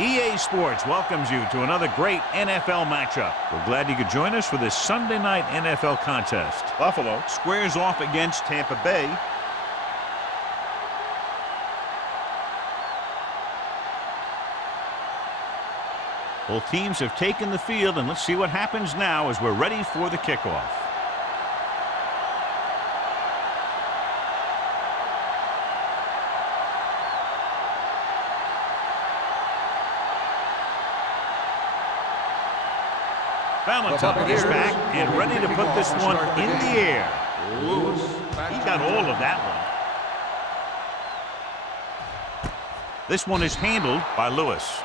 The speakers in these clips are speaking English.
EA Sports welcomes you to another great NFL matchup. We're glad you could join us for this Sunday night NFL contest. Buffalo squares off against Tampa Bay. Both teams have taken the field, and let's see what happens now as we're ready for the kickoff. Valentine is back and ready to put this one in the air. He got all of that one. This one is handled by Lewis.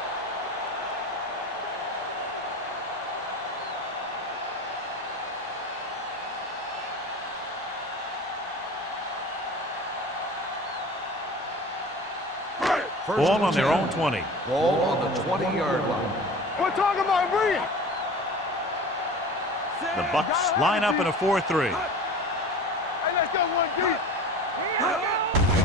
Ball on their own 20. Ball on the 20-yard line. We're talking about bring it. The Bucks line up in a 4-3. Hey, let's go one deep.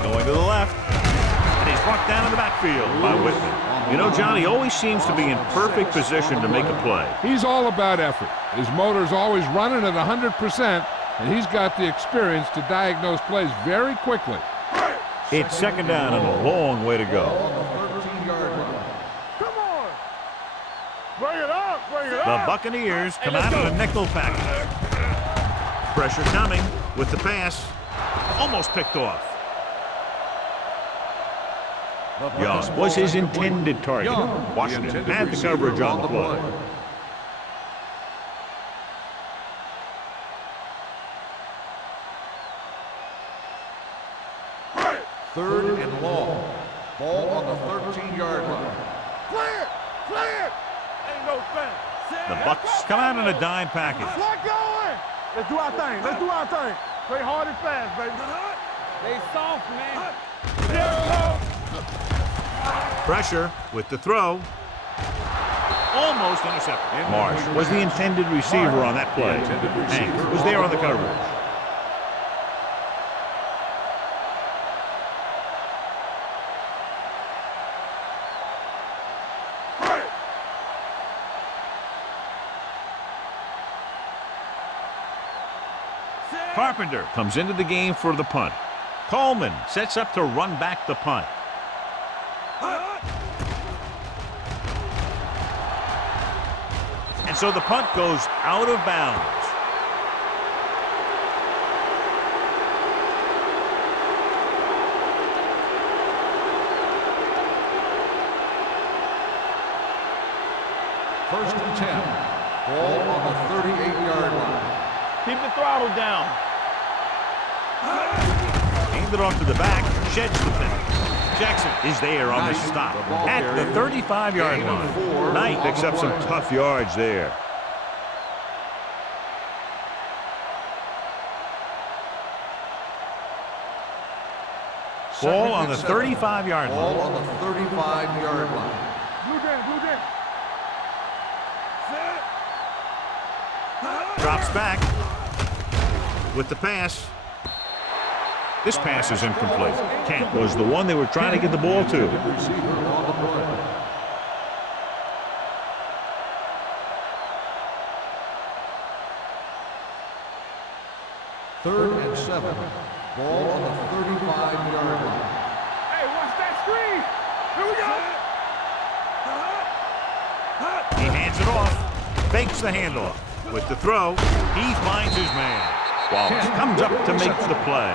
Going to the left. And he's brought down in the backfield by Whitman. You know, John, he always seems to be in perfect position to make a play. He's all about effort. His motor's always running at 100%, and he's got the experience to diagnose plays very quickly. It's second down and a long way to go. Come on. Bring it up. Bring it The up. Buccaneers come out in a nickel package. Pressure coming with the pass. Almost picked off. Young was his intended target. Washington had the coverage on the play. Third and long. Ball on the 13-yard line. Clear. Clear. Ain't no fence. The Bucks come out in a dime package. What going? Let's do our thing. Let's do our thing. Play hard and fast, baby. They soft, man. Pressure with the throw. Almost intercepted. Marsh was the intended receiver on that play. Hanks was there on the coverage. Carpenter comes into the game for the punt. Coleman sets up to run back the punt. And so the punt goes out of bounds. First and 10. Ball on the 38-yard line. Keep the throttle down. Aimed it off to the back, sheds the penalty. Jackson is there on the stop at the 35-yard line. Knight picks up some tough yards there. Ball on the 35-yard line. Ball on the 35-yard line. Blue down. Drops back with the pass. This pass is incomplete. Kent was the one they were trying to get the ball to. Receiver on the play. Third and 7. Ball on the 35-yard line. Hey, watch that screen. Here we go. He hands it off, fakes the handoff. With the throw, he finds his man. Wallace comes up to make the play.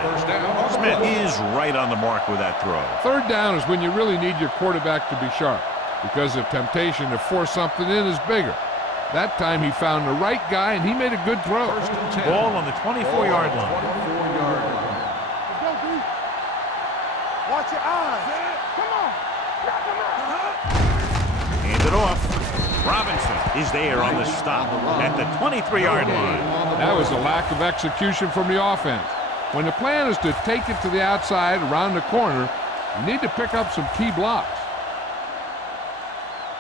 Smith is right on the mark with that throw. Third down is when you really need your quarterback to be sharp, because the temptation to force something in is bigger. That time he found the right guy, and he made a good throw. Ball on the 24-yard line. 24-yard line. Let's go, D. Watch your eyes. Come on. Hand it off. Robinson is there on the stop at the 23-yard line. That was a lack of execution from the offense. When the plan is to take it to the outside around the corner, you need to pick up some key blocks.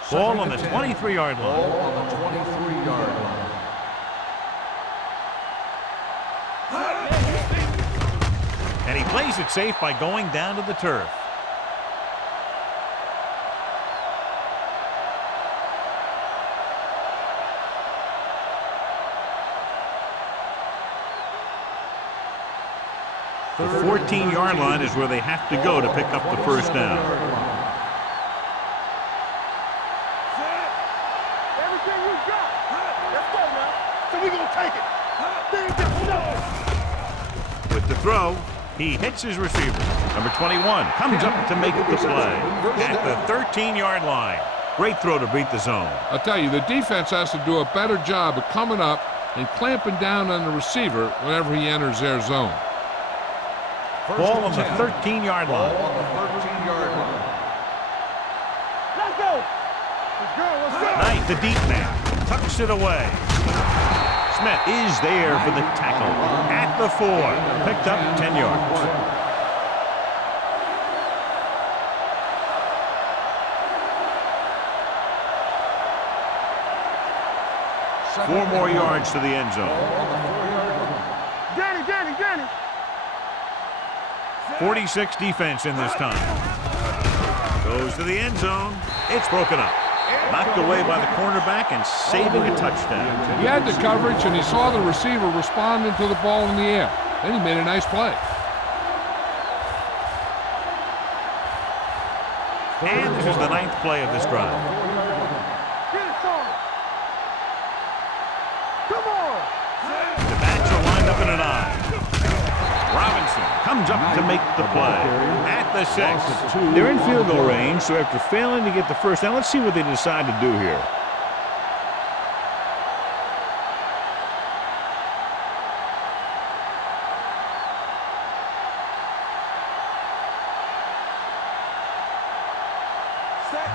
Ball on the 23-yard line. Ball on the 23-yard line. And he plays it safe by going down to the turf. The 14-yard line is where they have to go to pick up the first down. Everything you got. Let's go now. So we gonna take it. With the throw, he hits his receiver. Number 21 comes up to make the play at the 13-yard line. Great throw to beat the zone. I'll tell you, the defense has to do a better job of coming up and clamping down on the receiver whenever he enters their zone. Ball on the 13-yard line. Ball on the 13-yard line. Let's go. Let's go. What's up? Knight, the deep man, tucks it away. Smith is there for the tackle at the 4. Picked up 10 yards. Four more yards to the end zone. Danny. 46 defense in this time. Goes to the end zone. It's broken up. Knocked away by the cornerback and saving a touchdown. He had the coverage, and he saw the receiver responding to the ball in the air. Then he made a nice play. And this is the 9th play of this drive. Get it, son. Come on. The backs are lined up in an I. Robinson comes up to make the play at the 6. They're in field goal range, so after failing to get the first down, let's see what they decide to do here.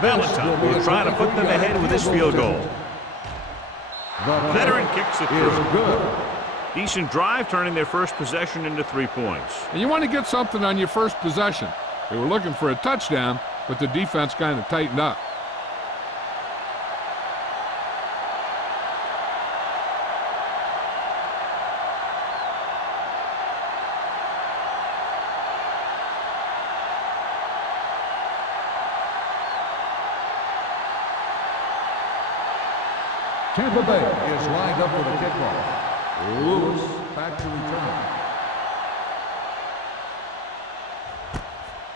Valentine will try to put them ahead with this field goal. Veteran kicks it through. Decent drive, turning their first possession into 3 points. And you want to get something on your first possession. They were looking for a touchdown, but the defense kind of tightened up. Tampa Bay is lined up for the kickoff. Lewis back to return.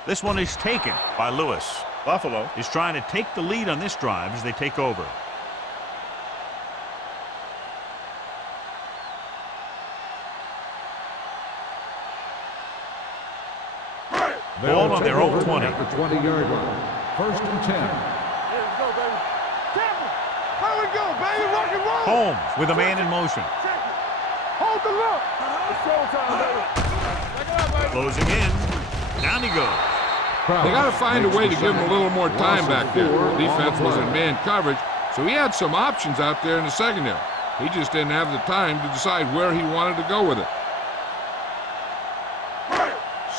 This one is taken by Lewis. Buffalo is trying to take the lead on this drive as they take over. Ball on their own 20. At the 20-yard line. 1st and 10. Let's go, baby. Tampa. How we go, baby? Rock and roll. Holmes with a man in motion. Hold the look. It's showtime, baby. Check it out, baby. Closing in. Down he goes. They got to find a way to give him a little more time back there. The defense was in man coverage, so he had some options out there in the secondary. He just didn't have the time to decide where he wanted to go with it.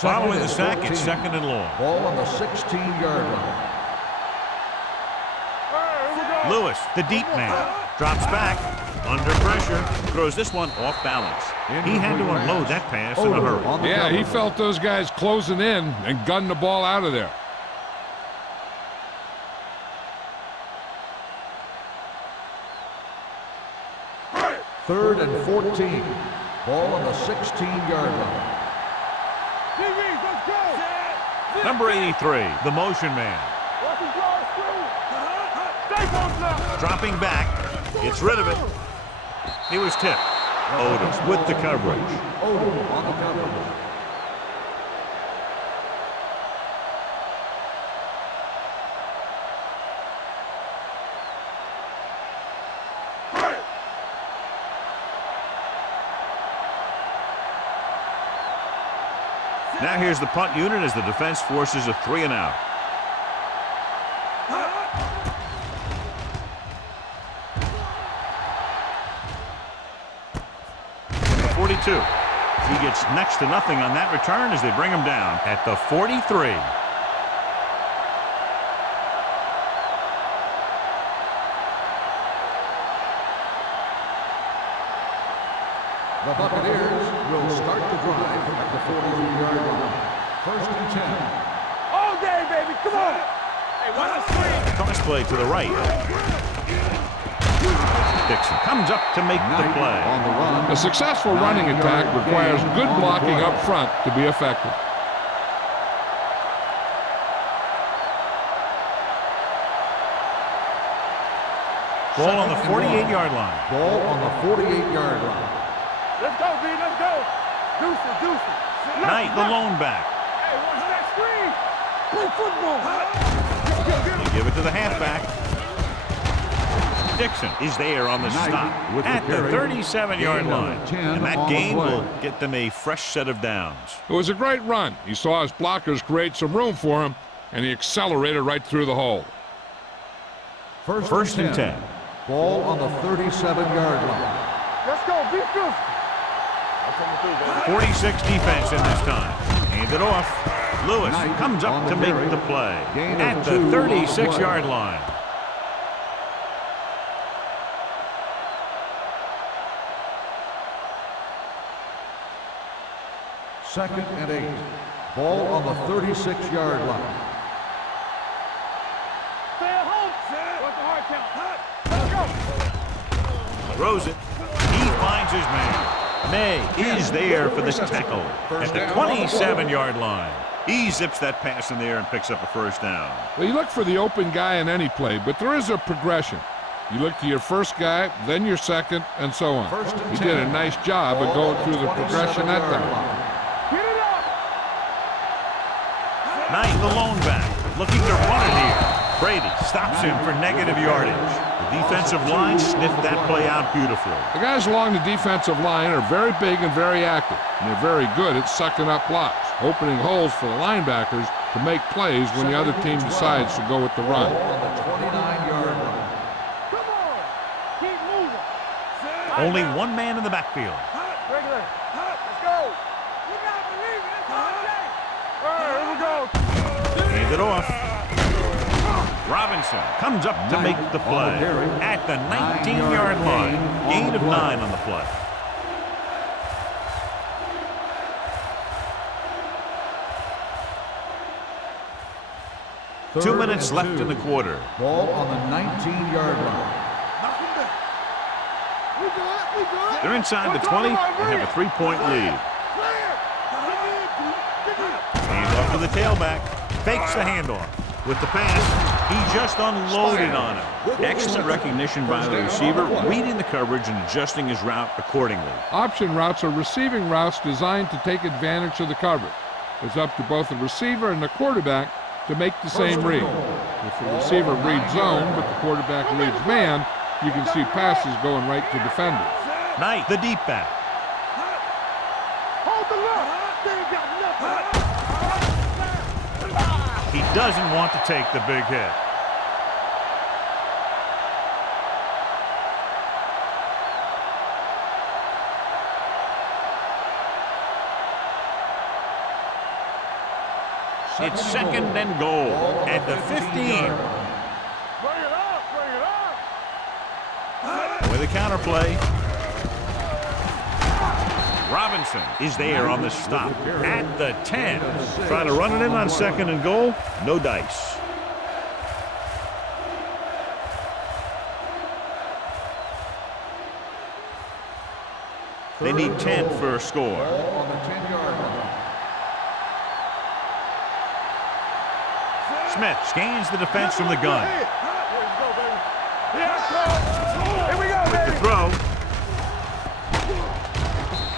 Following the sack, it's 2nd and long. Ball on the 16-yard line. Lewis, the deep man, drops back, under pressure, throws this one off balance. He had to unload that pass in a hurry. Yeah, he felt those guys closing in and gunned the ball out of there. Third and 14. Ball on the 16-yard line. Let's go. Number 83, the motion man. Watch him draw a screen. Stay close now. Dropping back, gets rid of it. He was tipped. Otis with the coverage. Odom on the coverage. Now here's the punt unit as the defense forces a 3 and out. Number 42. He gets next to nothing on that return as they bring him down at the 43. The Buccaneers will start the drive at the 43-yard line. 1st and 10. All day, baby. Come on. Hey, watch the screen. Toss play to the right. Dixon comes up to make the play. On the run. A successful running attack requires good blocking up front to be effective. Ball on the 48-yard line. Ball on the 48-yard line. Let's go, B. Let's go. Deuce it, deuce it. Knight, the lone back. Hey, watch that screen. Play football. They give it to the halfback. Dixon is there on the stop at the 37-yard line. And that gain will get them a fresh set of downs. It was a great run. He saw his blockers create some room for him, and he accelerated right through the hole. First and 10. Ball on the 37-yard line. Let's go, be good. 46 defense in this time. Hand it off. Lewis comes up to make the play at the 36-yard line. Second and 8. Ball on the 36-yard line. Stay at home. What's the hard count? Let's go. Throws it. He finds his man. May is there for this tackle at the 27-yard line. He zips that pass in there and picks up a first down. Well, you look for the open guy in any play, but there is a progression. You look to your first guy, then your second, and so on. He did a nice job of going through the progression that time. Get it up. Knight, the lone back, looking to run it here. Brady stops him for negative yardage. The defensive line sniffed that play out beautifully. The guys along the defensive line are very big and very active, and they're very good at sucking up blocks, opening holes for the linebackers to make plays when the other team decides to go with the run. On the 29-yard line. Come on. Keep moving. Only one man in the backfield. Regular. Let's go. You got to believe it. It's our day. All right, here we go. Hand it off. Robinson comes up to make the play at the 19-yard line. Gain of 9 on the play. Third 2 minutes and left 2. in the quarter. Ball on the 19-yard line. We good. They're inside the 20 and have a 3-point lead. Hand off to the tailback. Fakes the handoff. With the pass, he just unloaded on him. Excellent recognition by the receiver, reading the coverage and adjusting his route accordingly. Option routes are receiving routes designed to take advantage of the coverage. It's up to both the receiver and the quarterback to make the same read. If the receiver reads zone, but the quarterback reads man, you can see passes going right to defenders. Knight, the deep back. Hold the look. They ain't got nothing. He doesn't want to take the big hit. It's second and goal at the 15. Bring it up. Bring it up. With a counterplay. Robinson is there on the stop at the 10. Trying to run it in on second and goal. No dice. They need 10 for a score. Ball on the 10-yard line. Smith scans the defense from the gun. Here we go, baby. The throw.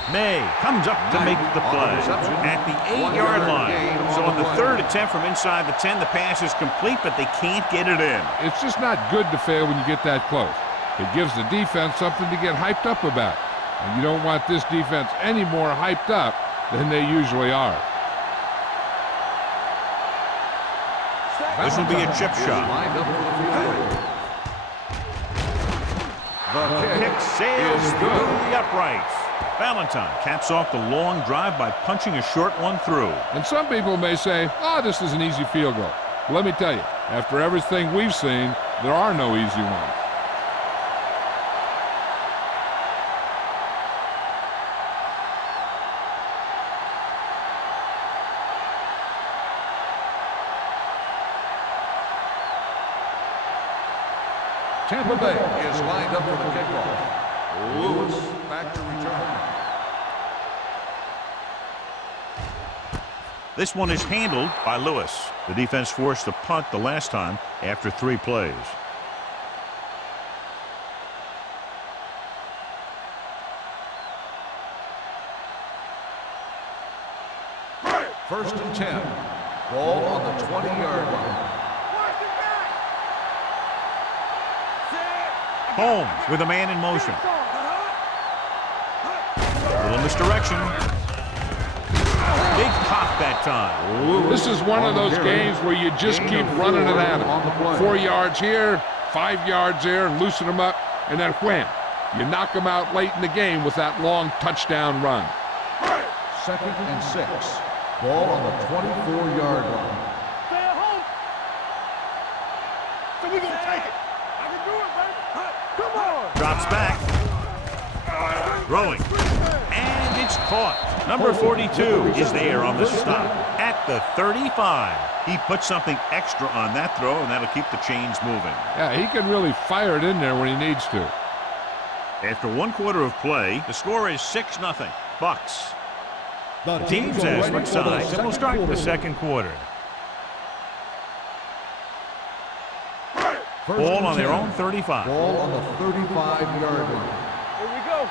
May comes up to make the play at the 8-yard line. So on the third attempt from inside the 10, the pass is complete, but they can't get it in. It's just not good to fail when you get that close. It gives the defense something to get hyped up about. And you don't want this defense any more hyped up than they usually are. This will be a chip shot. Lined up for the field goal. The kick sails through the uprights. Valentine caps off the long drive by punching a short one through. And some people may say, oh, this is an easy field goal. But let me tell you, after everything we've seen, there are no easy ones. Tampa Bay is lined up for the kickoff. Lewis back to return. This one is handled by Lewis. The defense forced a punt the last time after 3 plays. First and 10. Ball on the 20-yard line. Holmes with a man in motion. A little misdirection. Big pop that time. This is one of those games where you just keep running it at him. 4 yards here, 5 yards there, and loosen them up, and then wham. You knock them out late in the game with that long touchdown run. Second and 6. Ball on the 24-yard line. Stay at home. So we gonna take it. I can do it, baby. Come on. Drops back. Throwing. And it's caught. Number 42 is there on the stop at the 35. He put something extra on that throw, and that'll keep the chains moving. Yeah, he can really fire it in there when he needs to. After 1 quarter of play, the score is 6-0. Bucks. The teams as switch sides, and we'll start the second quarter. Ball on their own 35. Ball on the 35-yard line. Here we go.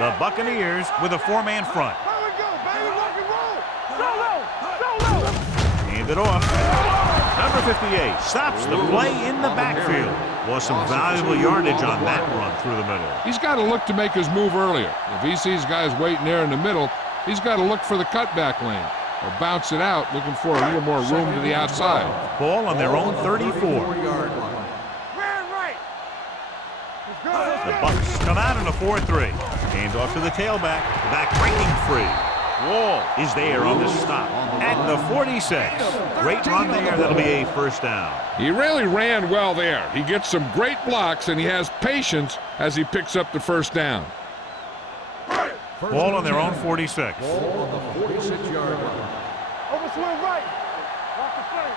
The Buccaneers with a 4-man front. Here we go, baby. Rock and roll. Solo. Hand it off. Number 58 stops the play in the backfield. Was some valuable yardage on that run through the middle. He's got to look to make his move earlier. If he sees guys waiting there in the middle, he's got to look for the cutback lane or bounce it out, looking for a little more room to the outside. Ball on their own 34. Yard line. Ran right. The Bucks come out in a 4-3. Hand off to the tailback. The back breaking free. Wall is there on the stop at the 46. Great run there. That'll be a first down. He really ran well there. He gets some great blocks, and he has patience as he picks up the first down. Ball on their own 46. Ball on the 46-yard line. Overswing right. Rock the flank.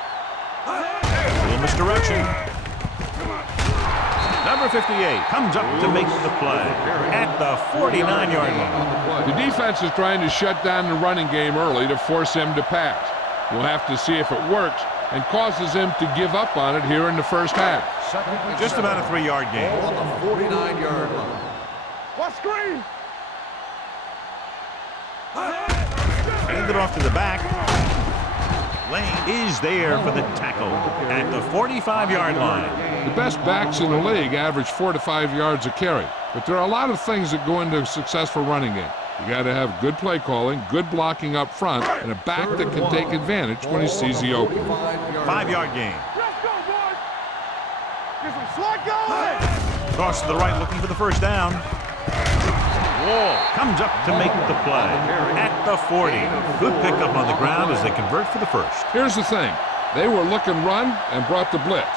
A little misdirection. Number 58 comes up to make the play at the 49-yard line. The defense is trying to shut down the running game early to force him to pass. We'll have to see if it works and causes him to give up on it here in the first half. Just about a 3-yard gain. Ball on the 49-yard line. What screen? Hand it off to the back. Lane is there for the tackle at the 45-yard line. The best backs in the league average 4 to 5 yards a carry, but there are a lot of things that go into a successful running game. You got to have good play calling, good blocking up front, and a back that can take advantage when he sees the open. 5-yard gain. Let's go, boys. Get some slack going. Cross to the right looking for the first down. Wall comes up to make the play at the 40. Good pickup on the ground as they convert for the first. Here's the thing. They were looking run and brought the blitz,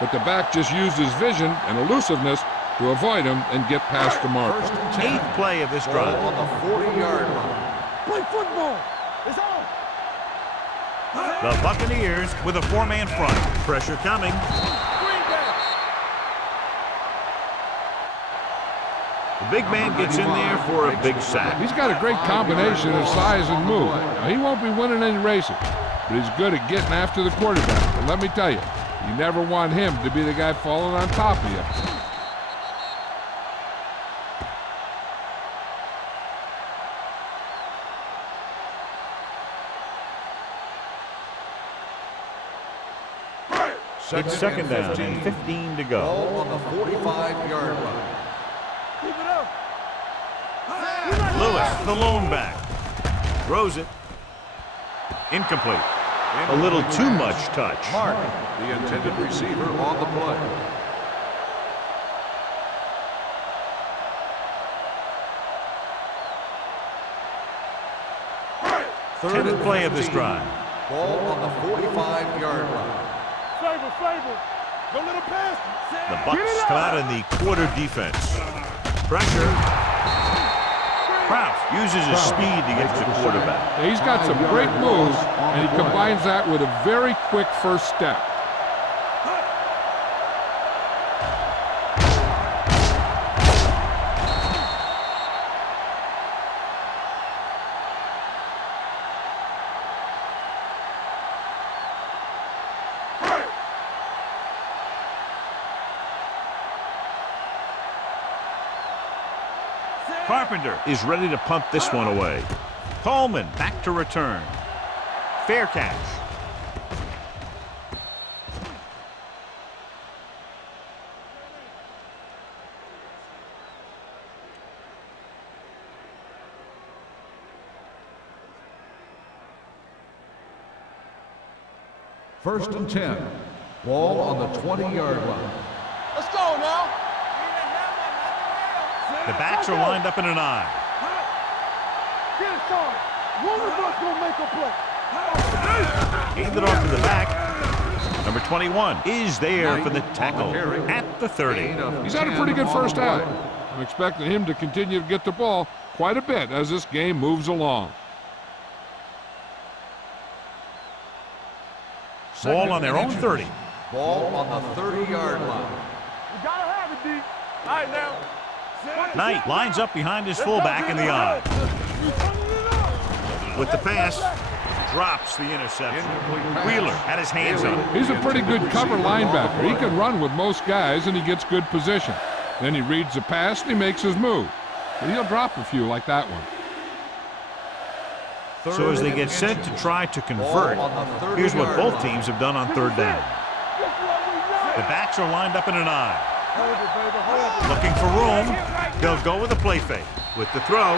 but the back just used his vision and elusiveness to avoid him and get past the mark. 8th play of this drive. Ball on the 40-yard line. Play football. It's on. The Buccaneers with a 4-man front. Pressure coming. The big man gets in there for a big sack. He's got a great combination of size and move. Now, he won't be winning any races, but he's good at getting after the quarterback. And let me tell you, you never want him to be the guy falling on top of you. It's second down and 15 to go. Ball on the 45-yard line. Keep it up. Lewis, the lone back. Throws it. Incomplete. A little too much touch. Mark, the intended receiver on the play. Third 10th play of this drive. Ball on the 45-yard line. Favor. Don't let him pass. The Bucks come out in the quarter defense. Pressure. Kraus uses his speed to get to the quarterback. He's got some great moves, and he combines that with a very quick first step. Carpenter is ready to punt this one away. Coleman back to return. Fair catch. First and 10. Ball on the 20-yard line. Let's go now. The backs are lined up in an I. Get it started. One of us gonna make a play. Handed off to the back. Number 21 is there for the tackle at the 30. He's had a pretty good first half. I'm expecting him to continue to get the ball quite a bit as this game moves along. Ball on their own 30. Ball on the 30-yard line. You gotta have it, D. All right, now. Knight lines up behind his fullback in the I. With the pass, drops the interception. Wheeler had his hands on it. He's a pretty good cover linebacker. He can run with most guys, and he gets good position. Then he reads the pass, and he makes his move. But he'll drop a few like that one. So as they get set to try to convert, here's what both teams have done on third down. The backs are lined up in an I. Looking for room. They'll go with a play fake. With the throw.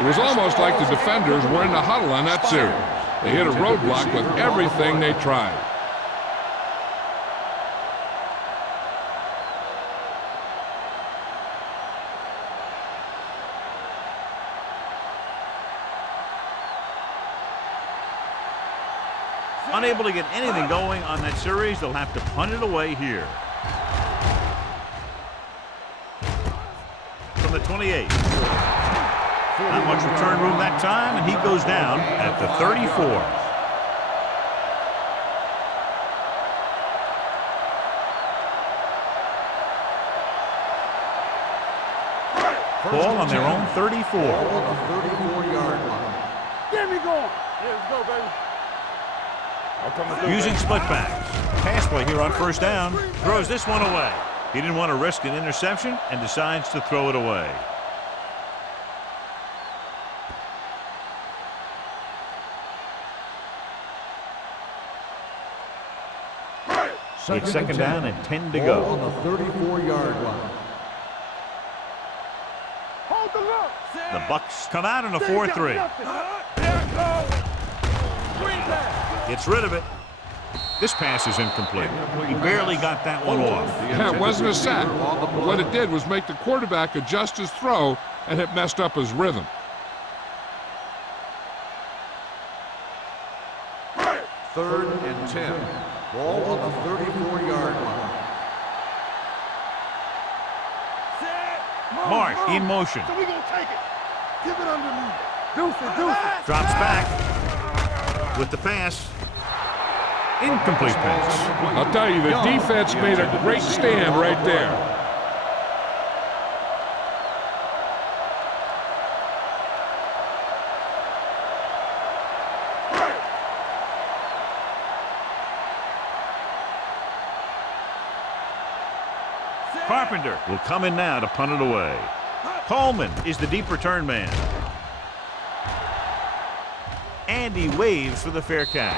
It was almost like the defenders were in the huddle on that series. They hit a roadblock with everything they tried. Unable to get anything going on that series, they'll have to punt it away here. From the 28. Not much return room that time, and he goes down at the 34. Ball on their own 34. Ball on the 34-yard line. Get me going. Yeah, let's go, baby. Using split backs. Pass play here on first down. Throws this one away. He didn't want to risk an interception and decides to throw it away. It's second down and 10 to Ball on go. the 34-yard line. Hold the look. The Bucks come out in a 4-3. Gets rid of it. This pass is incomplete. He barely got that one off. Yeah, it wasn't a sack. But what it did was make the quarterback adjust his throw, and it messed up his rhythm. Third and 10. Ball on the 34-yard line. Marsh in motion. So we gonna take it. Give it underneath. Deuce it, deuce it. Drops back with the pass. Incomplete pass. I'll tell you, the defense made a great stand right there. Carpenter will come in now to punt it away. Coleman is the deep return man. And he waves for the fair catch.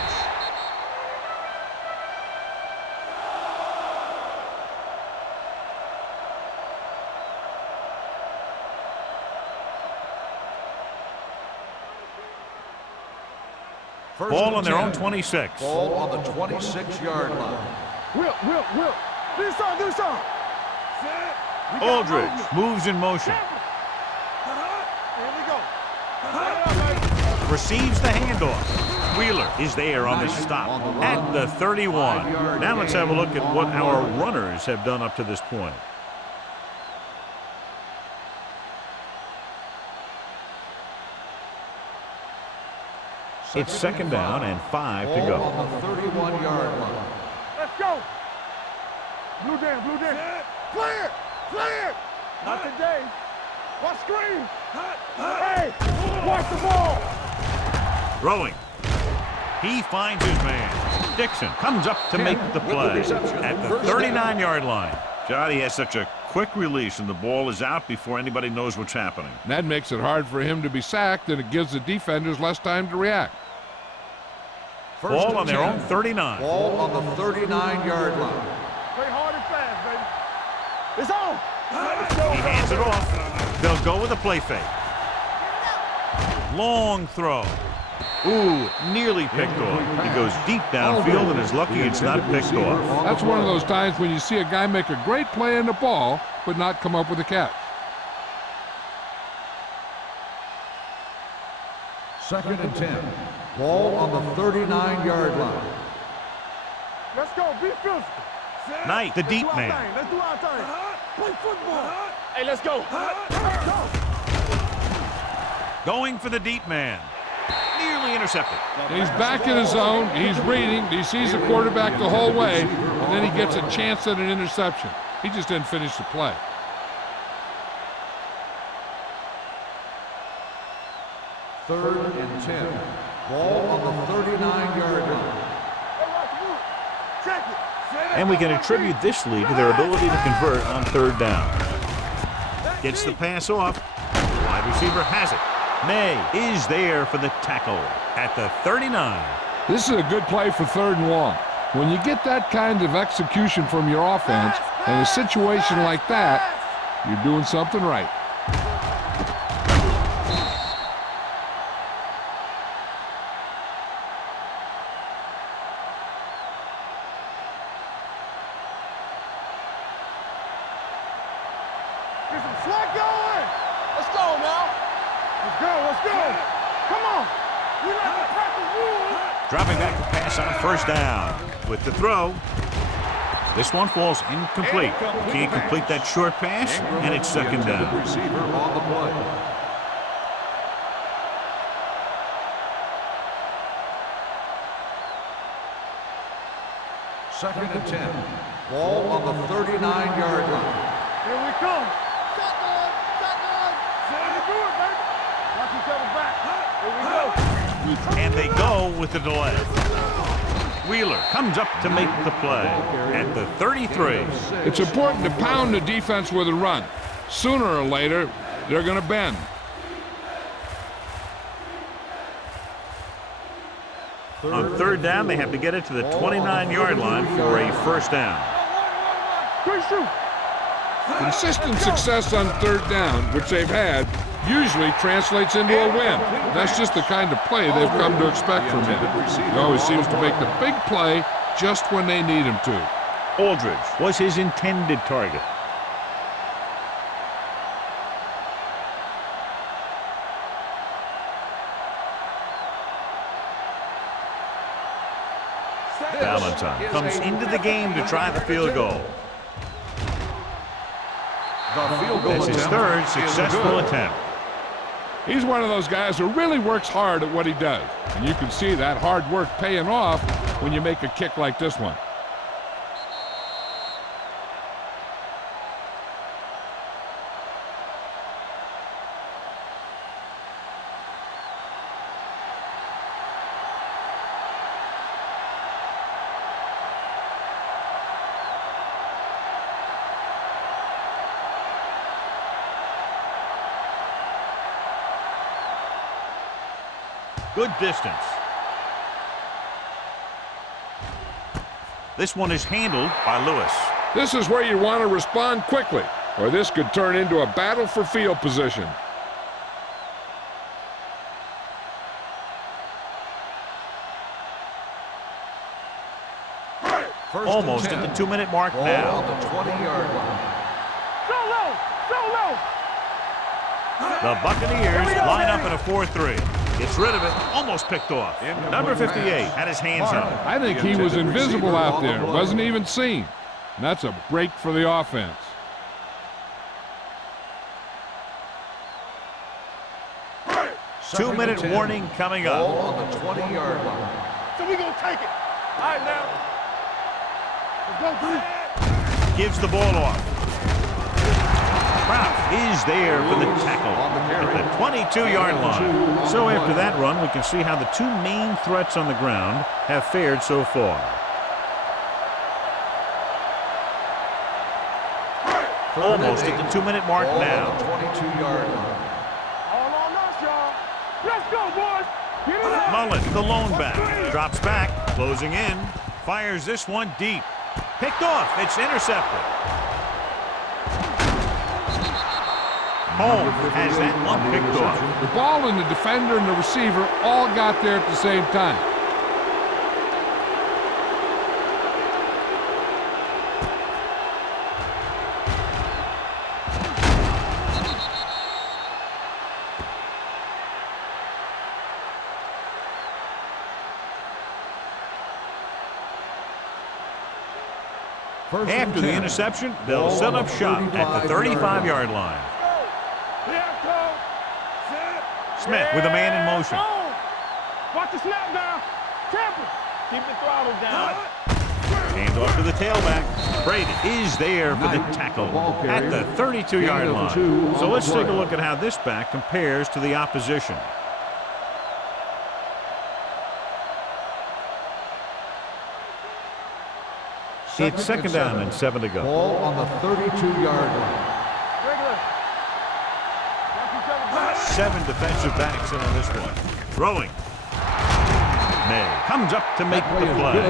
Ball on their own 26. Ball on the 26-yard line. Will. Do this on. Aldridge moves in motion. Here we go. Receives the handoff. Wheeler is there on the stop at the 31. Now let's have a look at what our runners have done up to this point. It's second down and 5 to Ball go. on the 31-yard line. Let's go. Blue down. Clear. Not today. Watch screen. Hey, watch the ball. Throwing. He finds his man. Dixon comes up to make the play at the 39-yard line. John, he has such a quick release, and the ball is out before anybody knows what's happening. That makes it hard for him to be sacked, and it gives the defenders less time to react. Ball on their own 39. Ball on the 39-yard line. Play hard and fast, baby. It's on. He hands it off. They'll go with a play fake. Long throw. Ooh, nearly picked off. He goes deep downfield and is lucky it's not picked off. That's one of those times when you see a guy make a great play on the ball, but not come up with a catch. 2nd and 10. Ball on the 39-yard line. Let's go. Be physical. Knight, the deep man. Let's do our thing. Play football. Hey, let's go. Going for the deep man. Nearly intercepted. He's back in his zone. He's reading. He sees the quarterback the whole way, and then he gets a chance at an interception. He just didn't finish the play. Third and 10. Ball on the 39-yard line. Check it. And we can attribute this lead to their ability to convert on 3rd down. Gets the pass off. Wide receiver has it. May is there for the tackle at the 39. This is a good play for 3rd and long. When you get that kind of execution from your offense in a situation like that, you're doing something right. Get some slack going. Let's go now. Let's go. Let's go. Come on. We like to practice rules. Dropping back to pass on 1st down. With the throw. This one falls incomplete. Can't complete that short pass, and it's 2nd down. Receiver on the play. Second and 10. Ball on the 39-yard line. Here we come. Shotgun. Shotgun. Let me do it, baby. Watch each other back. Here we go. And they go with the delay. Wheeler comes up to make the play at the 33. It's important to pound the defense with a run. Sooner or later, they're going to bend. On 3rd down, they have to get it to the 29-yard line for a 1st down. Great shoot. Consistent success on 3rd down, which they've had, usually translates into a win. That's just the kind of play they've come to expect from him. He always seems to make the big play just when they need him to. Aldridge was his intended target. Valentine comes into the game to try the field goal. The field goal That's his attempt 3rd is successful good. attempt. He's one of those guys who really works hard at what he does. And you can see that hard work paying off when you make a kick like this one. Good distance. This one is handled by Lewis. This is where you want to respond quickly, or this could turn into a battle for field position. Almost at the 2-minute mark Ball now. on the 20-yard line. So low. So low. The Buccaneers line up in a 4-3. Gets rid of it, almost picked off. Number 58 had his hands on it. I think he was invisible out there, wasn't even seen. And that's a break for the offense. Two-minute warning coming Ball up. on the 20-yard line. So we gonna take it. All right now. Let's go, dude. Gives the ball off. Kraft is there for the tackle at the 22-yard line. So after that run, we can see how the two main threats on the ground have fared so far. almost at the 2-minute mark Ball now. on the 22-yard line. All on us, y'all. Let's go, boys. Get it up. Mullen, the lone back, drops back, closing in, fires this one deep. Picked off. It's intercepted. Holmes has that one picked off. The ball and the defender and the receiver all got there at the same time. After the interception, they'll set up shop at the 35-yard line. Smith with a man in motion. Watch the snap down. Tampa. Keep the throttle down. Hands off to the tailback. Brady is there for the tackle at the 32-yard line. So let's take a look at how this back compares to the opposition. It's second down and 7 to go. Ball on the 32-yard line. Regular. Watch each other back. 7 defensive backs in on this one. Throwing. May comes up to make the play.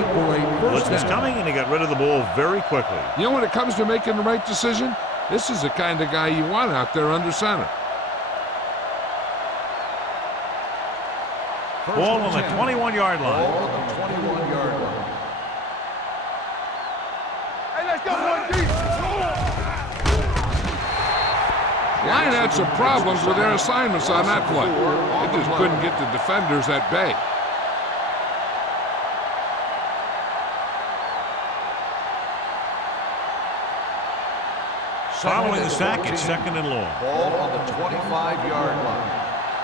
Blitz was coming, and he got rid of the ball very quickly. You know, when it comes to making the right decision, this is the kind of guy you want out there under center. Ball on the 21-yard line. Ball on the 21-yard line. Hey, let's go, boy, deep. Line had some problems with their assignments on that play. They just couldn't get the defenders at bay. Following the sack, it's second and long. Ball on the 25-yard line.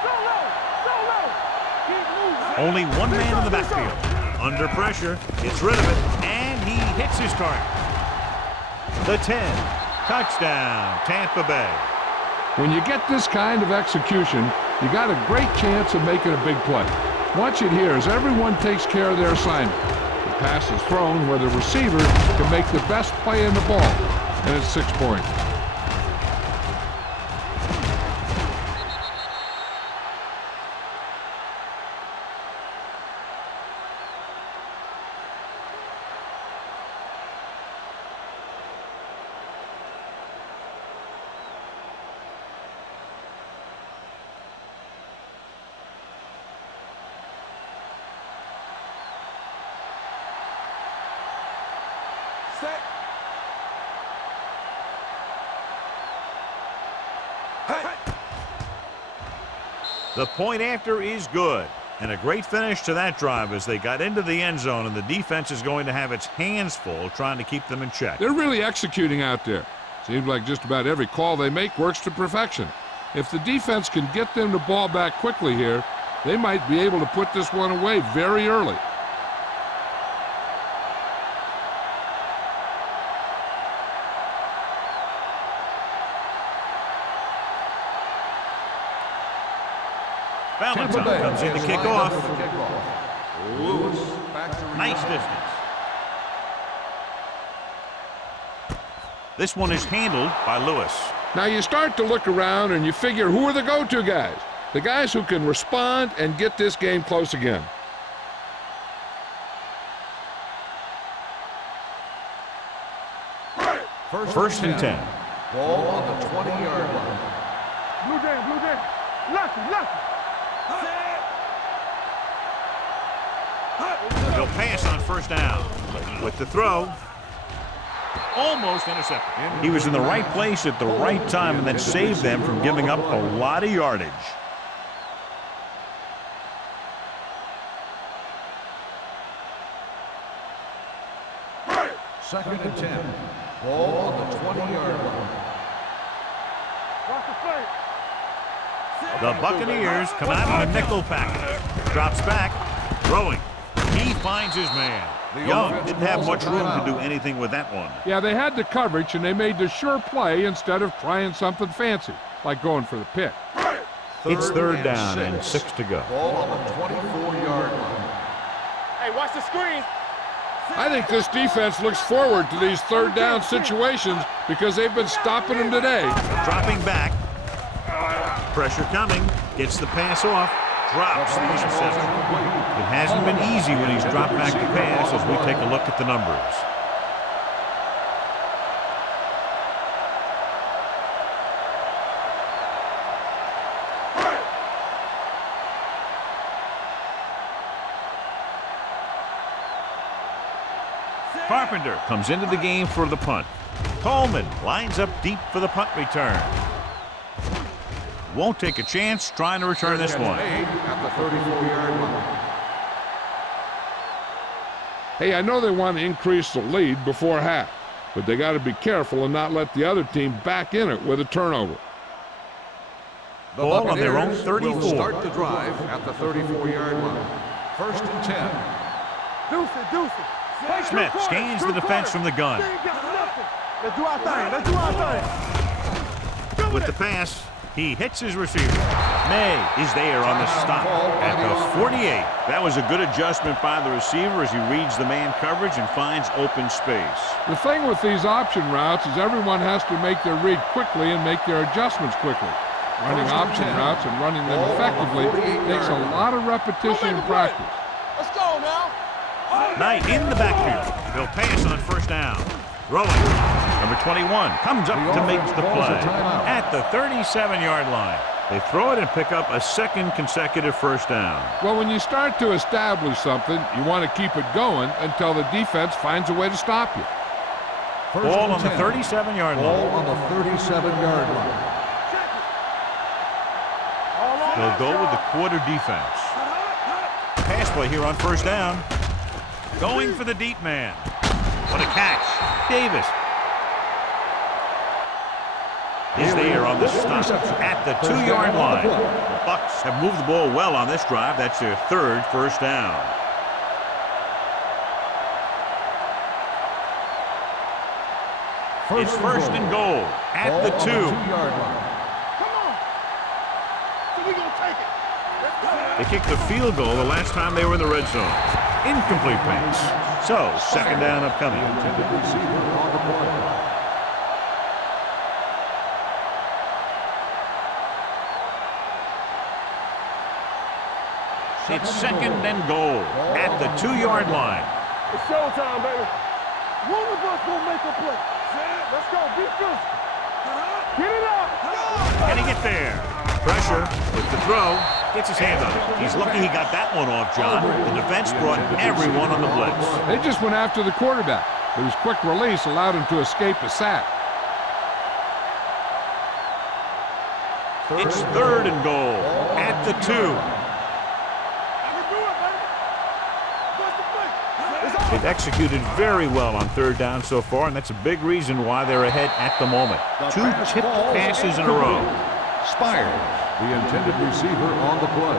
So low. So low. Keep moving. Only one man in the backfield. Under pressure, gets rid of it, and he hits his target. The 10. Touchdown, Tampa Bay. When you get this kind of execution, you got a great chance of making a big play. Watch it here as everyone takes care of their assignment. The pass is thrown where the receiver can make the best play in the ball, and it's 6 points. Set. The point after is good. And a great finish to that drive as they got into the end zone, and the defense is going to have its hands full trying to keep them in check. They're really executing out there. Seems like just about every call they make works to perfection. If the defense can get them the ball back quickly here, they might be able to put this one away very early. Valentine comes in to kick off. Lewis back to Nice distance. This one is handled by Lewis. Now you start to look around and you figure, who are the go-to guys? The guys who can respond and get this game close again. First and 10. Ball on the 20-yard line. Blue jam, blue jam. Lucky, lucky. They'll pass on first down. With the throw, almost intercepted. He was in the right place at the right time and then saved them from giving up a lot of yardage. Second and 10. Ball on the 20-yard line. Watch the play. The Buccaneers come out in a nickel package. Drops back, throwing. He finds his man. Young didn't have much room to do anything with that one. Yeah, they had the coverage and they made the sure play instead of trying something fancy, like going for the pick. It's third down and 6 to go. Ball on the 24-yard line. Hey, watch the screen. I think this defense looks forward to these third down situations because they've been stopping them today. Dropping back. Pressure coming. Gets the pass off. Drops the interception. It hasn't been easy when he's dropped back to pass as we take a look at the numbers. Carpenter comes into the game for the punt. Coleman lines up deep for the punt return. Won't take a chance trying to return this one. At the 34-yard line. Hey, I know they want to increase the lead before half, but they got to be careful and not let the other team back in it with a turnover. The Ball on their own Buccaneers 34. will start the drive at the 34-yard line. First and 10. Deuce it, deuce it. Smith scans the defense from the gun. Let's do our thing. Let's do our thing. With the pass, he hits his receiver. May is there on the stop at the 48. That was a good adjustment by the receiver as he reads the man coverage and finds open space. The thing with these option routes is everyone has to make their read quickly and make their adjustments quickly. Running option routes and running them effectively takes a lot of repetition and practice. Let's go now. Knight in the backfield. They'll pass on first down. Throwing. Number 21 comes up to make the play at the 37-yard line. They throw it and pick up a second consecutive first down. Well, when you start to establish something, you want to keep it going until the defense finds a way to stop you. Ball on the 37-yard Ball line. on the 37-yard line. They'll go with the quarter defense. Pass play here on first down. Going for the deep man. What a catch. Davis is there on the stop at the 2-yard line. The Bucs have moved the ball well on this drive. That's their third first down. It's first and goal at the 2. 2-yard line. Come on. So we gonna take it. They kicked the field goal the last time they were in the red zone. Incomplete pass. So, second down upcoming. Intended receiver on the play. It's second and goal at the 2-yard line. It's showtime, baby. One of us will make a play. Let's go. Be good. Get it up. Can he get there? Pressure with the throw. Gets his hands on it. He's lucky he got that one off, John. The defense brought everyone on the blitz. They just went after the quarterback, but his quick release allowed him to escape a sack. It's third and goal at the 2. They've executed very well on third down so far, and that's a big reason why they're ahead at the moment. 2 tipped passes in a row. Spires, the intended receiver on the play.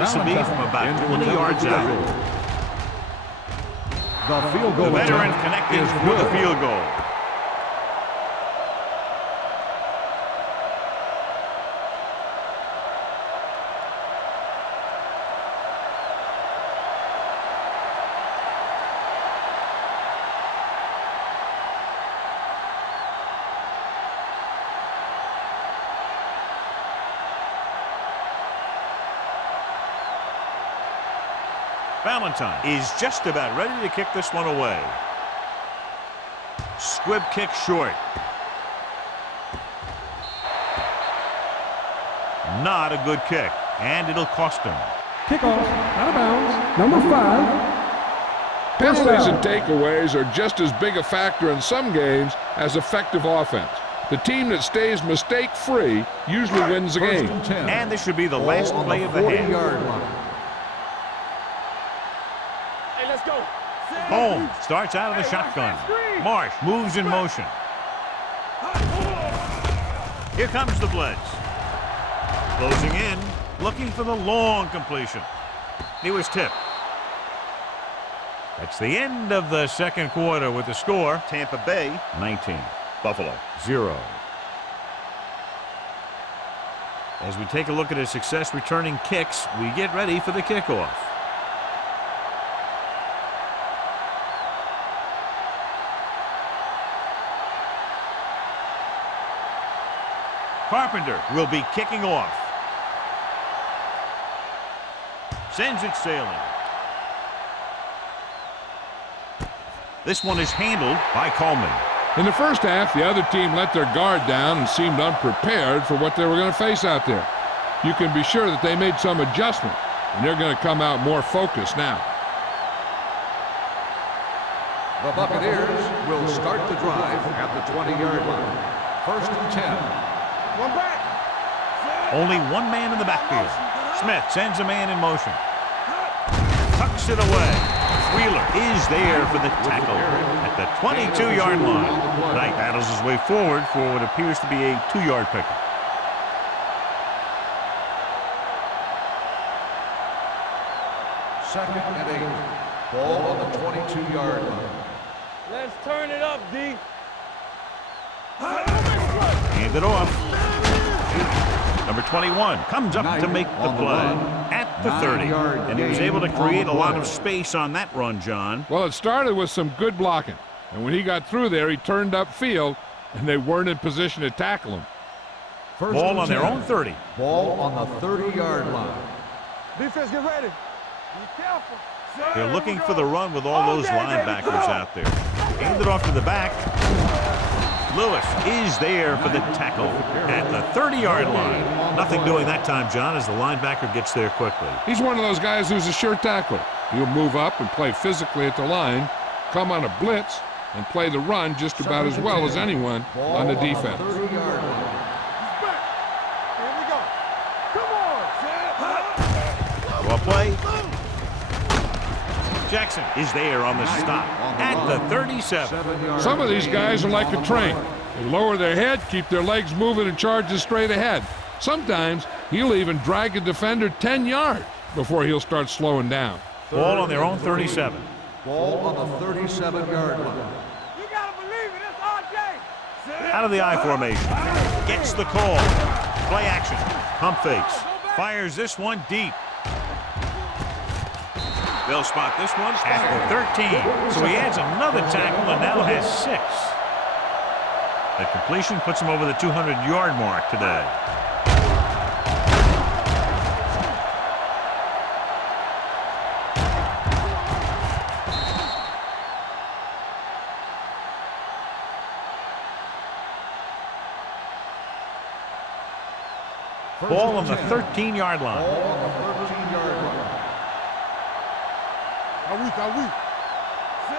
This will be from about 20 yards out. The field goal The veteran attempt connected is with a good. field goal. Valentine is just about ready to kick this one away. Squib kick short. Not a good kick, and it'll cost him. Kickoff, out of bounds, number 5. Penalties and takeaways are just as big a factor in some games as effective offense. The team that stays mistake-free usually wins the game. First and 10. And this should be the Ball last on play the of the half. 40-yard line. Hey, let's go. Holmes starts out of the shotgun. Marsh moves in motion. Here comes the blitz. Closing in, looking for the long completion. He was tipped. That's the end of the second quarter with the score. Tampa Bay 19. Buffalo 0. As we take a look at his success returning kicks, we get ready for the kickoff. Carpenter will be kicking off. Sends it sailing. This one is handled by Coleman. In the first half, the other team let their guard down and seemed unprepared for what they were going to face out there. You can be sure that they made some adjustment, and they're going to come out more focused now. The Buccaneers will start the drive at the 20-yard line. First and 10. One back. Only one man in the backfield. Smith sends a man in motion. Tucks it away. Wheeler is there for the tackle at the 22-yard line. Knight battles his way forward for what appears to be a 2-yard pickup. Second and 8. Ball on the 22-yard line. Let's turn it up, D. Hand it off. Number 21 comes up to make the play at the 30. And he was able to create a lot of space on that run, John. Well, it started with some good blocking. And when he got through there, he turned upfield, and they weren't in position to tackle him. Ball on their own 30. Ball on the 30-yard line. Defense, get ready. Be careful. They're looking for the run with all those linebackers out there. Hand it off to the back. Lewis is there for the tackle at the 30-yard line. Nothing doing that time, John, as the linebacker gets there quickly. He's one of those guys who's a sure tackler. He'll move up and play physically at the line, come on a blitz, and play the run just about as well as anyone on the defense. Well play. Jackson is there on the stop at the 37. Some of these guys are like a train. They lower their head, keep their legs moving, and charge straight ahead. Sometimes he'll even drag a defender 10 yards before he'll start slowing down. Ball on their own 37. Ball on the 37-yard line. You gotta believe it. It's RJ. Out of the I formation. Gets the call. Play action. Pump fakes. Fires this one deep. They'll spot this one at the 13. So he adds another tackle and now has 6. The completion puts him over the 200-yard mark today. Ball on the 13-yard line. Ball on the 13-yard line.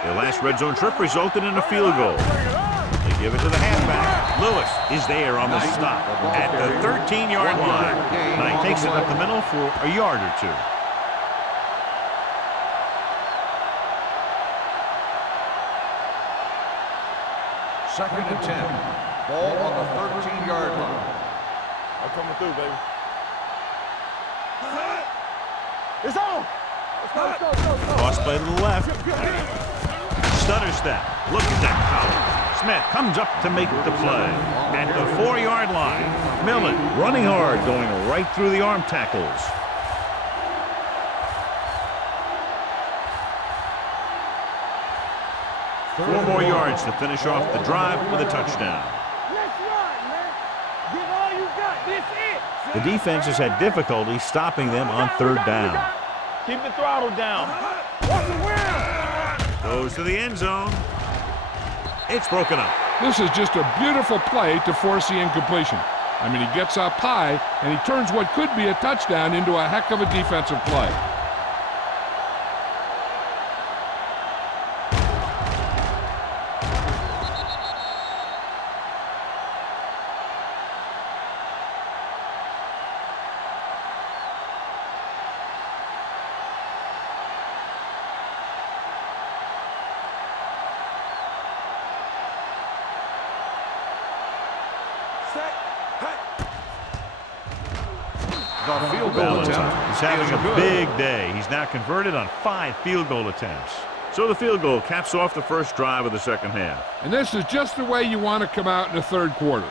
Their last red zone trip resulted in a field goal. They give it to the halfback. Lewis is there on the stop at the 13-yard line. Knight takes it up the middle for a yard or 2. Second and 10. Ball on the 13-yard line. I'm coming through, baby. It's on. Let's go. Cross play to the left. Stutter step. Look at that power. Smith comes up to make the play at the 4-yard line. Millen running hard, going right through the arm tackles. Four more yards to finish off the drive with a touchdown. Let's run, man. Give all you got. This it. The defense has had difficulty stopping them on 3rd down. Keep the throttle down. Watch the wheel. Goes to the end zone. It's broken up. This is just a beautiful play to force the incompletion. I mean, he gets up high, and he turns what could be a touchdown into a heck of a defensive play. The field goal attempt. He's having a big day. He's now converted on 5 field goal attempts. So the field goal caps off the first drive of the second half. And this is just the way you want to come out in the third quarter.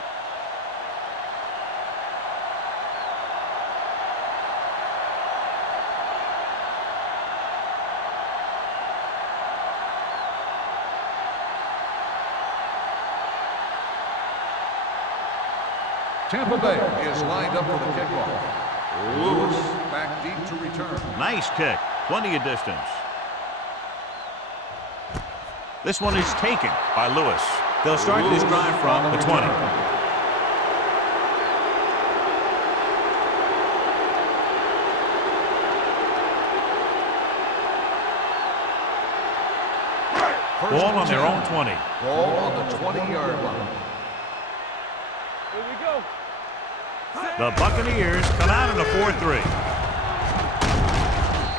Tampa Bay is lined up for the kickoff. Lewis back deep to return. Nice kick. Plenty of distance. This one is taken by Lewis. They'll start this drive from the 20. Ball on their own 20. Ball on the 20-yard line. Here we go. The Buccaneers come out in a 4-3.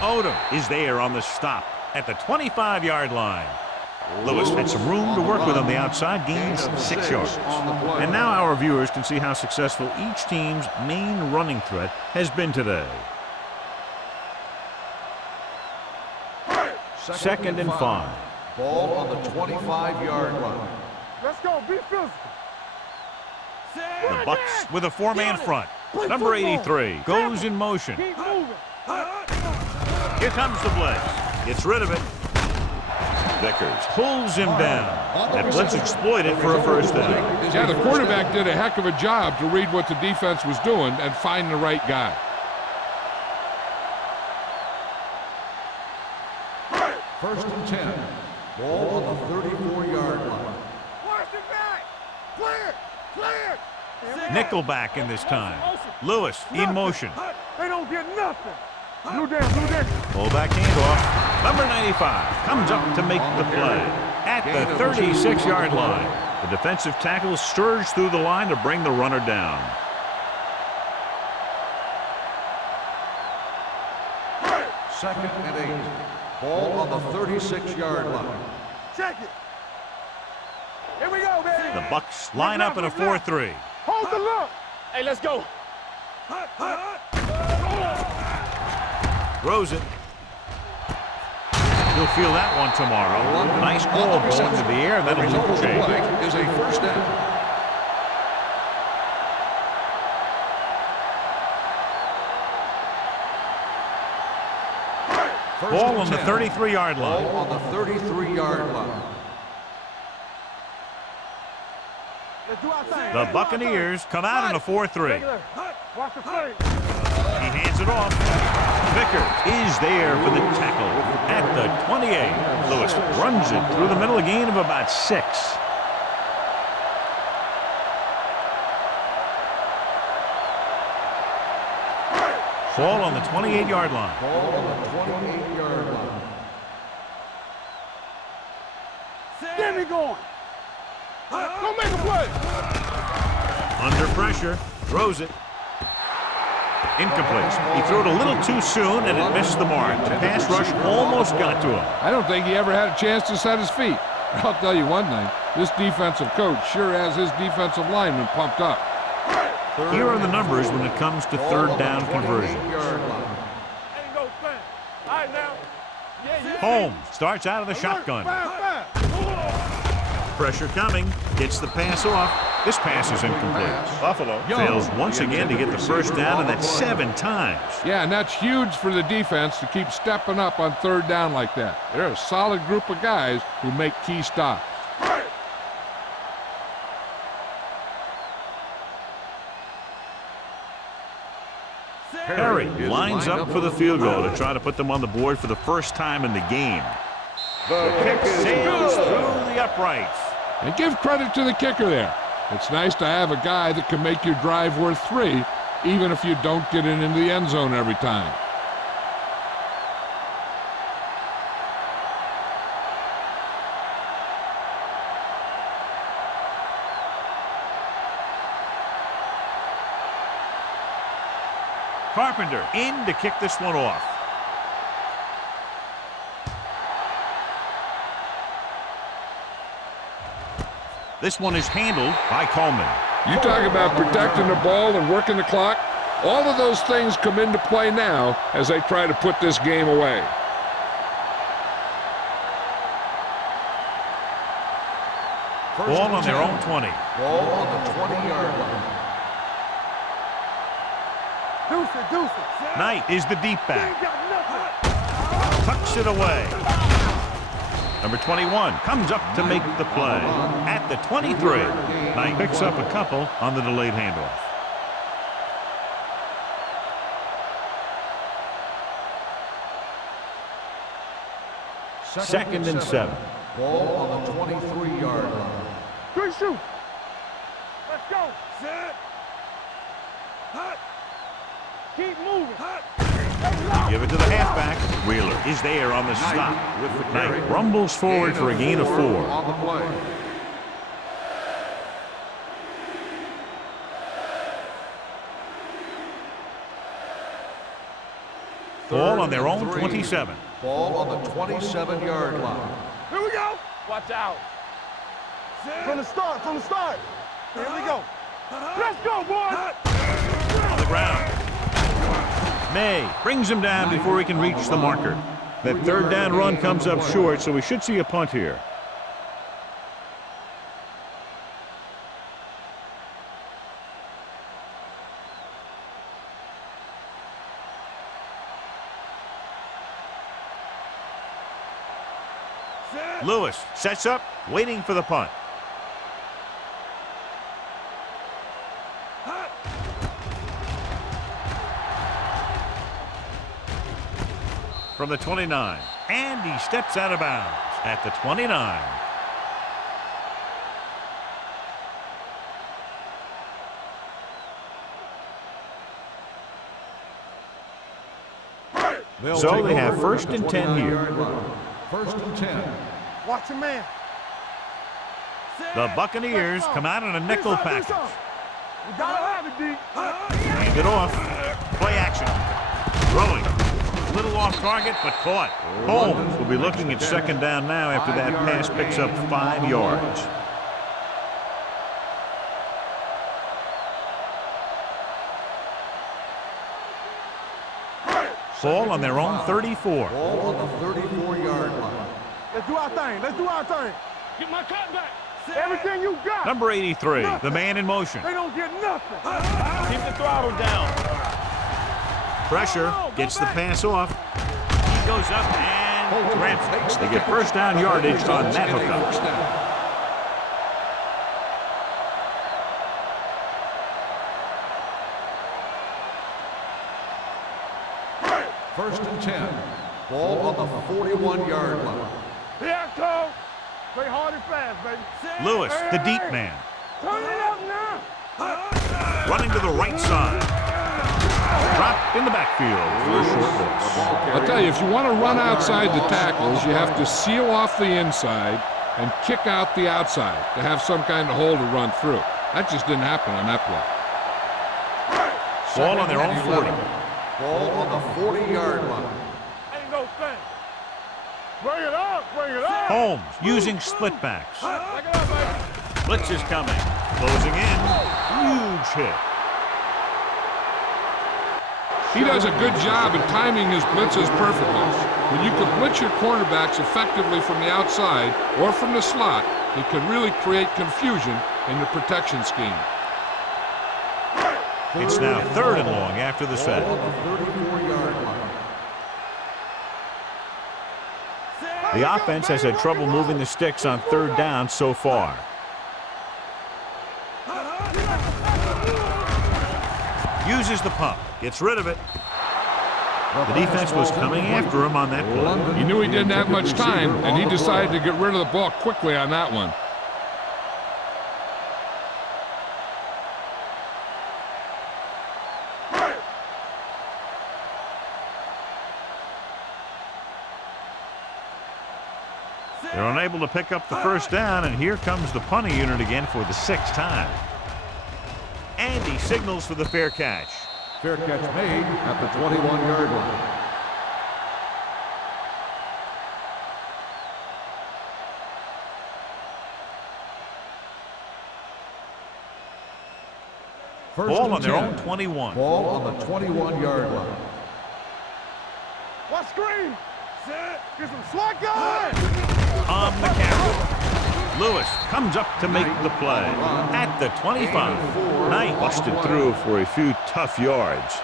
Odom is there on the stop at the 25-yard line. Lewis had some room to work with on the outside, gains 6 yards. And now our viewers can see how successful each team's main running threat has been today. 2nd and 5. Ball on the 25-yard line. Let's go. Be physical. The Bucs with a 4-man front. Number 83 goes in motion. Keep moving. Here comes the blitz. Gets rid of it. Vickers pulls him down. That blitz exploited for a first down. Yeah, the quarterback did a heck of a job to read what the defense was doing and find the right guy. First and 10. Ball on the 34-yard line. Watch it back. Clear. Clear. Nickelback in this time. Lewis in motion. They don't get nothing. Blue down, blue down. Fullback handoff. Number 95 comes up to make the play at the 36-yard line. The defensive tackle surged through the line to bring the runner down. Second and 8. Ball on the 36-yard line. Check it. Here we go, baby. The Bucs line up in a 4-3. Hold the look. Hey, let's go. Throws it. He'll feel that one tomorrow. Nice ball going to the air. That'll result of the change. play is a first down. Ball on the 33-yard line. Ball on the 33-yard line. Let's do our thing. The Buccaneers come out in a 4-3. Watch the play. He hands it off. Vickers is there for the tackle at the 28. Lewis runs it through the middle, a gain of about 6. Ball on the 28-yard line. Ball on the 28-yard line. Get me going. Go make a play. Under pressure, throws it. Incomplete. He threw it a little too soon, and it missed the mark. The pass rush almost got to him. I don't think he ever had a chance to set his feet. I'll tell you one thing, this defensive coach sure has his defensive linemen pumped up. Here are the numbers when it comes to third down conversions. Ain't no thing. All right, now. Yeah. Holmes starts out of the shotgun. Fast. Pressure coming. Gets the pass off. This pass is incomplete. Buffalo fails once again to get the first down, and that's 7 times. Yeah, and that's huge for the defense to keep stepping up on third down like that. They're a solid group of guys who make key stops. Perry lines up for the field goal to try to put them on the board for the first time in the game. The kick sails through the uprights. And give credit to the kicker there. It's nice to have a guy that can make your drive worth 3, even if you don't get it into the end zone every time. Carpenter in to kick this one off. This one is handled by Coleman. You talk about protecting the ball and working the clock. All of those things come into play now as they try to put this game away. Ball on their own 20. Ball on the 20-yard line. Deuce it. Knight is the deep He back. ain't got nothing. Tucks it away. Number 21 comes up to make the play at the 23. Knight picks up a couple on the delayed handoff. Second and 7. Ball on the 23-yard line. Good shoot. Let's go. Set. Keep moving. Give it to the halfback. Wheeler is there on the stop. With the carry. Knight rumbles forward for a gain of 4. On the play. Ball on their own 27. Ball on the 27-yard line. Here we go. Watch out. From the start. Here we go. Let's go, boys. On the ground. May brings him down before he can reach the marker. That third down run comes up short, so we should see a punt here. Lewis sets up, waiting for the punt. From the 29, and he steps out of bounds at the 29. So they have first and 10 here. First and 10. Watch your man. The Buccaneers come out in a nickel package. We gotta have it, D. Hand it off. Play action. Throwing. A little off target, but caught. Holmes will be looking at second down now after that pass picks up 5 yards. Ball on their own 34. Ball on the 34-yard line. Let's do our thing. Get my cut back. Everything you got. Number 83, the man in motion. They don't get nothing. Keep the throttle down. Pressure, gets the pass off. He goes up and grabs it. They get first down yardage on that hookup. First and 10. Ball on the 41-yard line. Here I come. Play hard and fast, baby. Lewis, the deep man. Turn it up now. Running to the right side. Dropped in the backfield for a short loss. I'll tell you, if you want to run outside the tackles, you have to seal off the inside and kick out the outside to have some kind of hole to run through. That just didn't happen on that play. Ball on their own 40. Ball on the 40-yard line. Ain't no thing. Bring it up. Holmes using split backs. Back it up, baby. Blitz is coming. Closing in. Huge hit. He does a good job at timing his blitzes perfectly. When you can blitz your cornerbacks effectively from the outside or from the slot, it can really create confusion in the protection scheme. It's now third and long after the set. Ball on the 34-yard line. The offense has had trouble moving the sticks on third down so far. Uses the pump. Gets rid of it. The defense was coming after him on that play. He knew he didn't have much time, and he decided to get rid of the ball quickly on that one. They're unable to pick up the first down, and here comes the punting unit again for the 6th time. And he signals for the fair catch. Fair catch made at the 21-yard line. Ball on their own 21. Ball on the 21-yard line. What screen? Set. Get some SWAT guys. On the carry. Lewis comes up to make the play at the 25. Knight busted through for a few tough yards.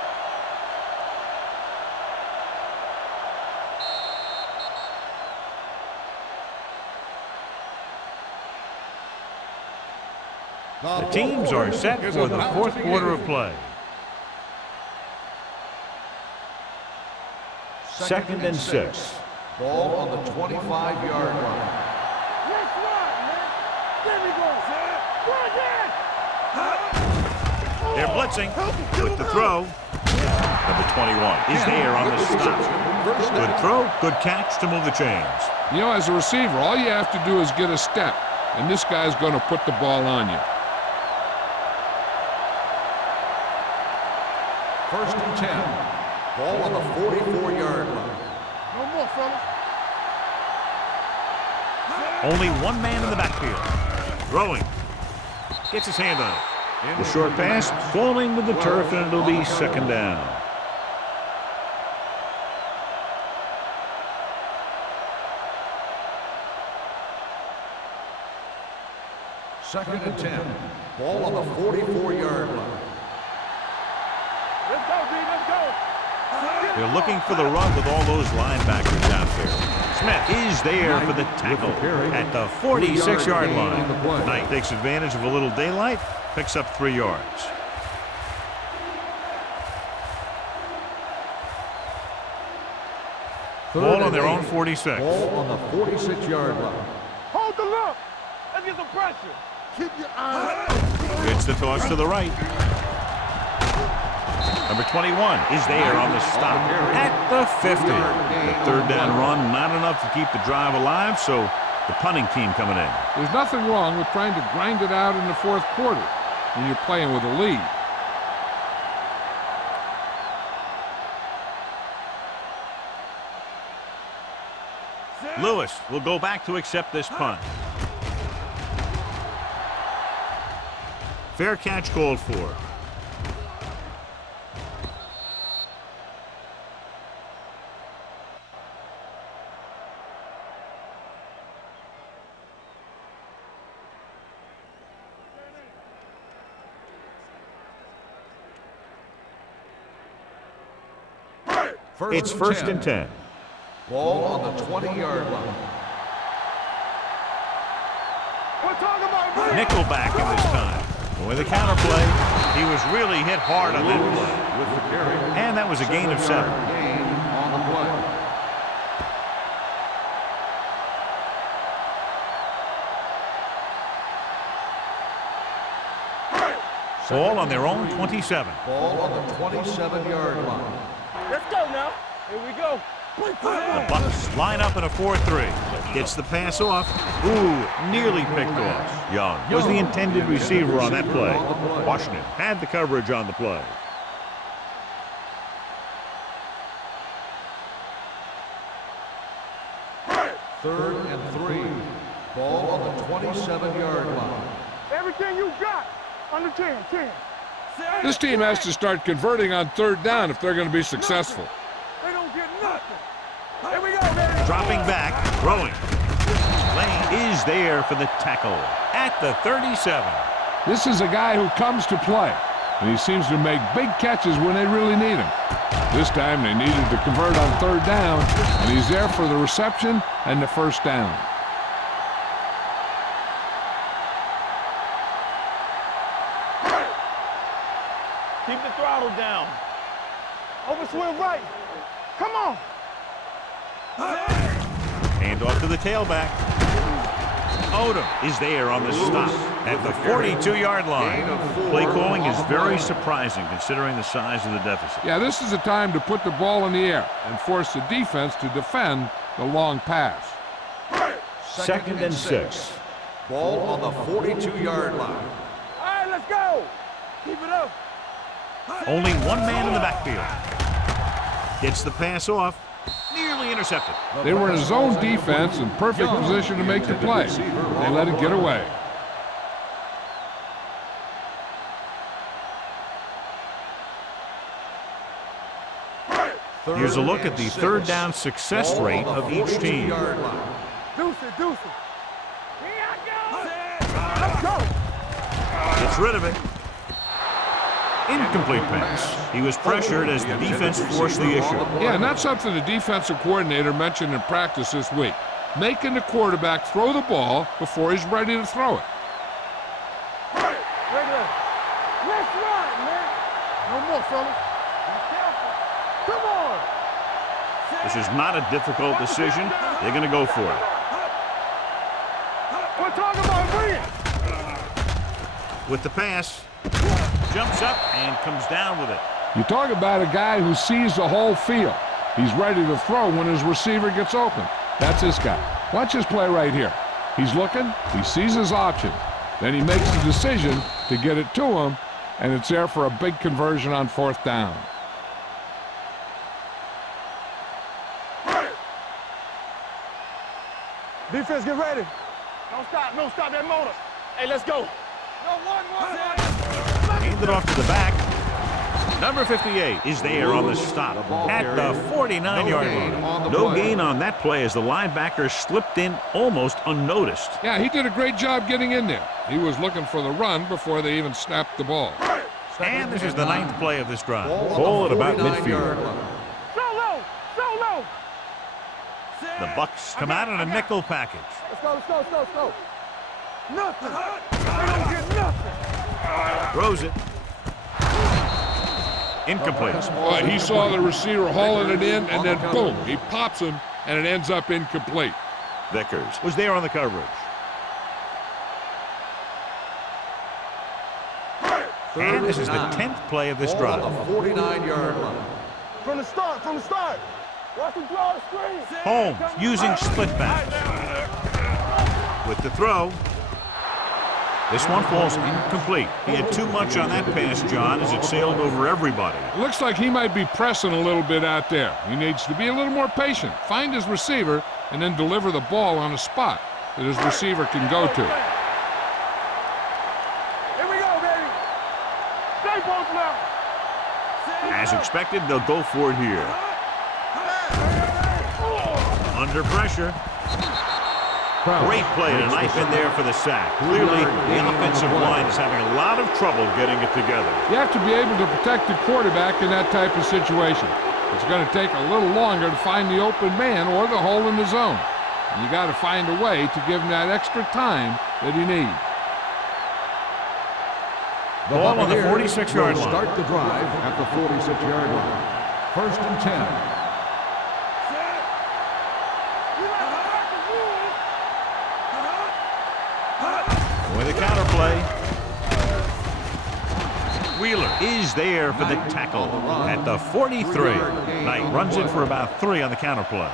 The teams are set for the fourth quarter of play. 2nd and 6. Ball on the 25-yard line. Let's run, man. There we go, sir. Run, They're blitzing with the throw. Number 21 is there on the stop. Good throw, good catch to move the chains. You know, as a receiver, all you have to do is get a step, and this guy's going to put the ball on you. 1st and 10. Ball on the 44-yard line. No more, fellas. Only one man in the backfield. Throwing. Gets his hand on it. The short pass falling with the turf, and it'll be 2nd down. Second and 10. Ball on the 44-yard line. Let's go, D. Let's go. They're looking for the run with all those linebackers out there. Smith is there for the tackle at the 46-yard line. Knight takes advantage of a little daylight, picks up 3 yards. Ball on their own 46. Ball on the 46-yard line. Hold the look. Let's get some pressure. Keep your eyes. It's the toss to the right. Number 21 is there on the stop at the 50. The 3rd down run, not enough to keep the drive alive, so the punting team coming in. There's nothing wrong with trying to grind it out in the fourth quarter when you're playing with a lead. Lewis will go back to accept this punt. Fair catch called for. It's 1st and 10. Ball on the 20-yard line. We're talking about money. Nickelback in this time. With the counterplay, he was really hit hard on that play. With the carry. And that was a gain of 7. Gain on the play. Ball on their own 27. Ball on the 27-yard line. Let's go now. Here we go. The Bucks line up in a 4-3. Gets the pass off. Ooh, nearly picked off. Young was the intended receiver on that play. Washington had the coverage on the play. Third and 3. Ball on the 27-yard line. Everything you got. Under 10. This team has to start converting on 3rd down if they're going to be successful. They don't get nothing. Here we go, man. Dropping back, throwing. Lane is there for the tackle at the 37. This is a guy who comes to play, and he seems to make big catches when they really need him. This time they needed to convert on 3rd down, and he's there for the reception and the 1st down. Keep the throttle down. Overswing right. Come on. Hand off to the tailback. Odom is there on the stop at the 42-yard line. Play calling is very surprising considering the size of the deficit. Yeah, this is the time to put the ball in the air and force the defense to defend the long pass. 2nd and 6. Ball on the 42-yard line. All right, let's go. Keep it up. Only one man in the backfield. Gets the pass off. Nearly intercepted. They were in a zone defense in perfect position to make the play. They let it get away. Here's a look at the 3rd down success rate of each team. Deuce it. Let's go. Gets rid of it. Incomplete pass. He was pressured as the defense forced the issue. Yeah, and that's something the defensive coordinator mentioned in practice this week. Making the quarterback throw the ball before he's ready to throw it. Regular. Let's run, man. No more, fellas. Be careful. Come on. This is not a difficult decision. They're going to go for it. We're talking about brilliant. With the pass, jumps up and comes down with it. You talk about a guy who sees the whole field. He's ready to throw when his receiver gets open. That's this guy. Watch his play right here. He's looking, he sees his option. Then he makes the decision to get it to him, and it's there for a big conversion on 4th down. Defense, get ready. Don't stop that motor. Hey, let's go. No, one. Hand it off to the back. Number 58 is there on the stop at the 49-yard line. No gain on that play as the linebacker slipped in almost unnoticed. Yeah, he did a great job getting in there. He was looking for the run before they even snapped the ball. And this is the 9th play of this drive. Ball at about midfield. So low. The Bucks come out in a nickel package. Let's go. Nothing. They don't get nothing. Throws it. Incomplete. He saw the receiver hauling it in, and then boom, he pops him, and it ends up incomplete. Vickers was there on the coverage. And this is the 10th play of this drive. 49-yard line. From the start. Watch him draw the screen. Holmes using split pass. With the throw. This one falls incomplete. He had too much on that pass, John, as it sailed over everybody. It looks like he might be pressing a little bit out there. He needs to be a little more patient, find his receiver, and then deliver the ball on a spot that his receiver can go to. Here we go, baby. Stay both now. As expected, they'll go for it here. Under pressure. Great play to knife in there for the sack. Clearly, the offensive line is having a lot of trouble getting it together. You have to be able to protect the quarterback in that type of situation. It's going to take a little longer to find the open man or the hole in the zone. You got to find a way to give him that extra time that he needs. Ball on the 46-yard line. Start the drive at the 46-yard line. 1st and 10. With a counter play. Wheeler is there for the tackle at the 43. Knight runs it for about 3 on the counter play.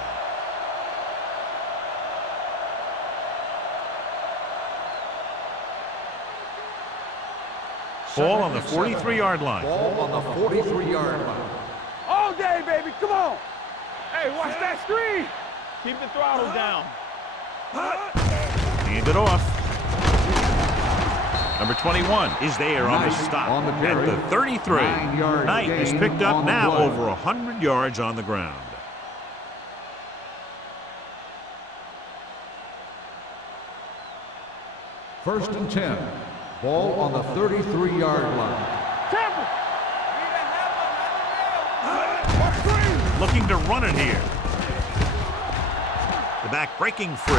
Ball on the 43-yard line. Ball on the 43-yard line. All day, baby. Come on. Hey, watch that screen. Keep the throttle down. Hand it off. Number 21 is there on the stop at the 33. Knight is picked up now over 100 yards on the ground. First and 10. Ball on the 33-yard line. Looking to run it here. The back breaking free.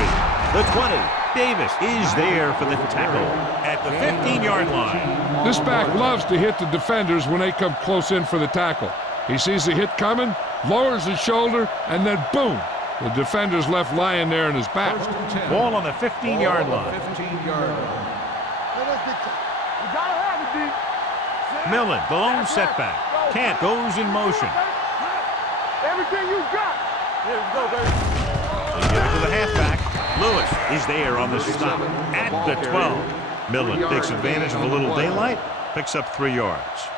The 20. Davis is there for the tackle at the 15-yard line. This back loves to hit the defenders when they come close in for the tackle. He sees the hit coming, lowers his shoulder, and then boom, the defender's left lying there in his back. Ball on the 15-yard line. 15-yard line. You gotta have it, D. Millen, the lone setback. Kent goes in motion. Everything you got. Here we go, baby. They give it to the halfback. Lewis is there on the stop at the 12. Millen takes advantage of a little daylight, picks up 3 yards.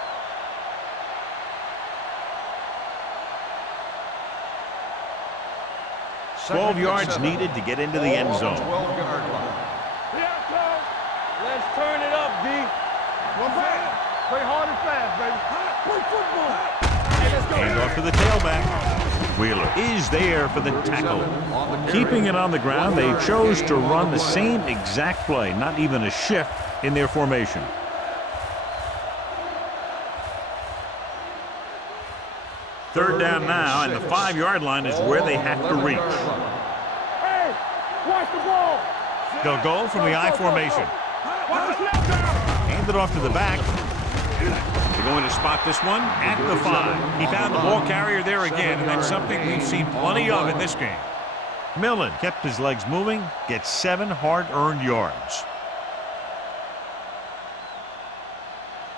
12 yards needed to get into the end zone. 12-yard line. Let's turn it up, D. One back. Play hard and fast, baby. Play football. Hey, let's go. Hand off to the tailback. Wheeler is there for the tackle. Keeping it on the ground, they chose to run the same exact play, not even a shift in their formation. Third down now, and the 5-yard line is where they have to reach. Hey, watch the ball. They'll go from the I formation. Watch the snap down. Hand it off to the back. They're going to spot this one at the 5. He found the ball carrier there again, and that's something we've seen plenty of in this game. Millen kept his legs moving, gets 7 hard-earned yards.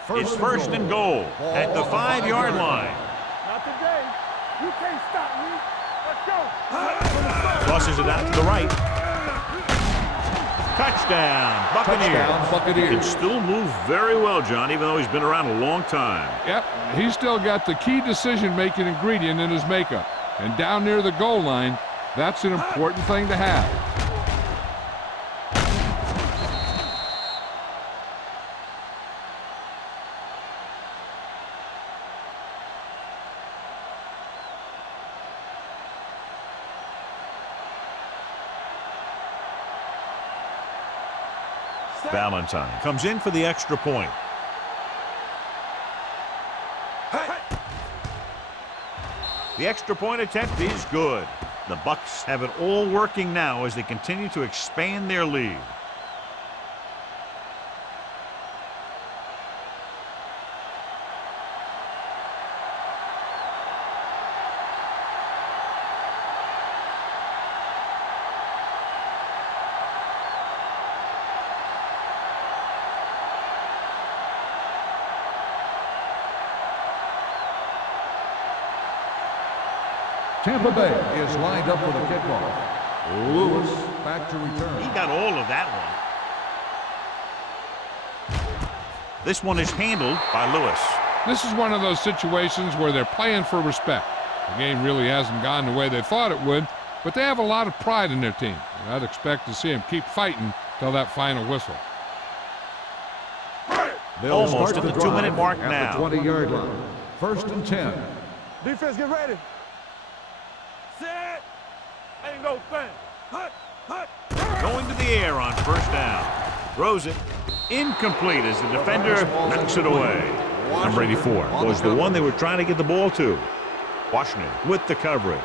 It's first and goal at the 5-yard line. Not today. You can't stop me. Let's go. Tosses it out to the right. Touchdown, Buccaneers. Buccaneers. Can still move very well, John, even though he's been around a long time. Yep, he's still got the key decision-making ingredient in his makeup. And down near the goal line, that's an important thing to have. Valentine comes in for the extra point. The extra point attempt is good. The Bucs have it all working now as they continue to expand their lead. Tampa Bay is lined up for the kickoff. Lewis back to return. He got all of that one. This one is handled by Lewis. This is one of those situations where they're playing for respect. The game really hasn't gone the way they thought it would, but they have a lot of pride in their team. And I'd expect to see them keep fighting till that final whistle. They'll Almost start at the 2-minute mark now. At the 20-yard line. First and 10. Defense, get ready. Set. And go, bang. Hut, hut. Going to the air on first down. Throws it. Incomplete as the defender knocks it away. Number 84 was the one they were trying to get the ball to. Washington with the coverage.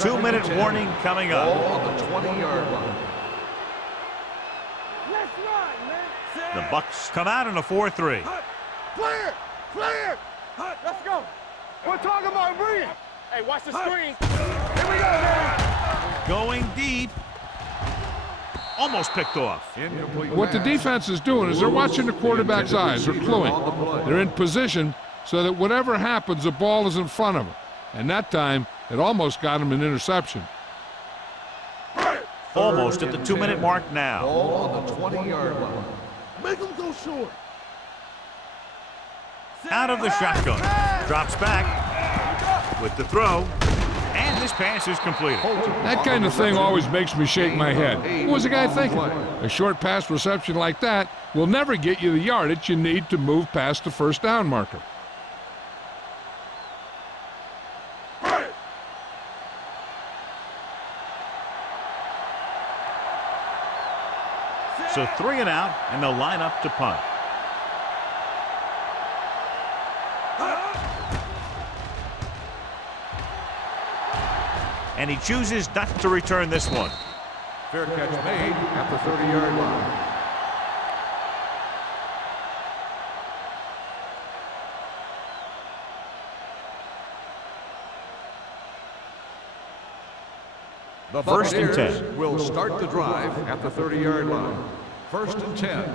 Two-minute warning coming Ball up. on the 20-yard line. Let's run, man. Set. The Bucs come out in a 4-3. Clear! Clear! Let's go! We're talking about breathe! Hey, watch the screen! Here we go, man! Going deep. Almost picked off. Incomplete What the pass. defense is doing is they're watching the quarterback's eyes. They're cluing. They're in position so that whatever happens, the ball is in front of them. And that time, it almost got him an interception. Almost at the 2-minute mark now. Ball on the 20-yard line. Make them go short! Out of the shotgun. Drops back with the throw. And this pass is completed. That kind of thing always makes me shake my head. What was the guy thinking? A short pass reception like that will never get you the yardage you need to move past the first down marker. So 3 and out, and they'll line up to punt. And he chooses not to return this one. Fair catch made at the 30-yard line. The First and Buccaneers 10. will start the drive at the 30-yard line. First and 10.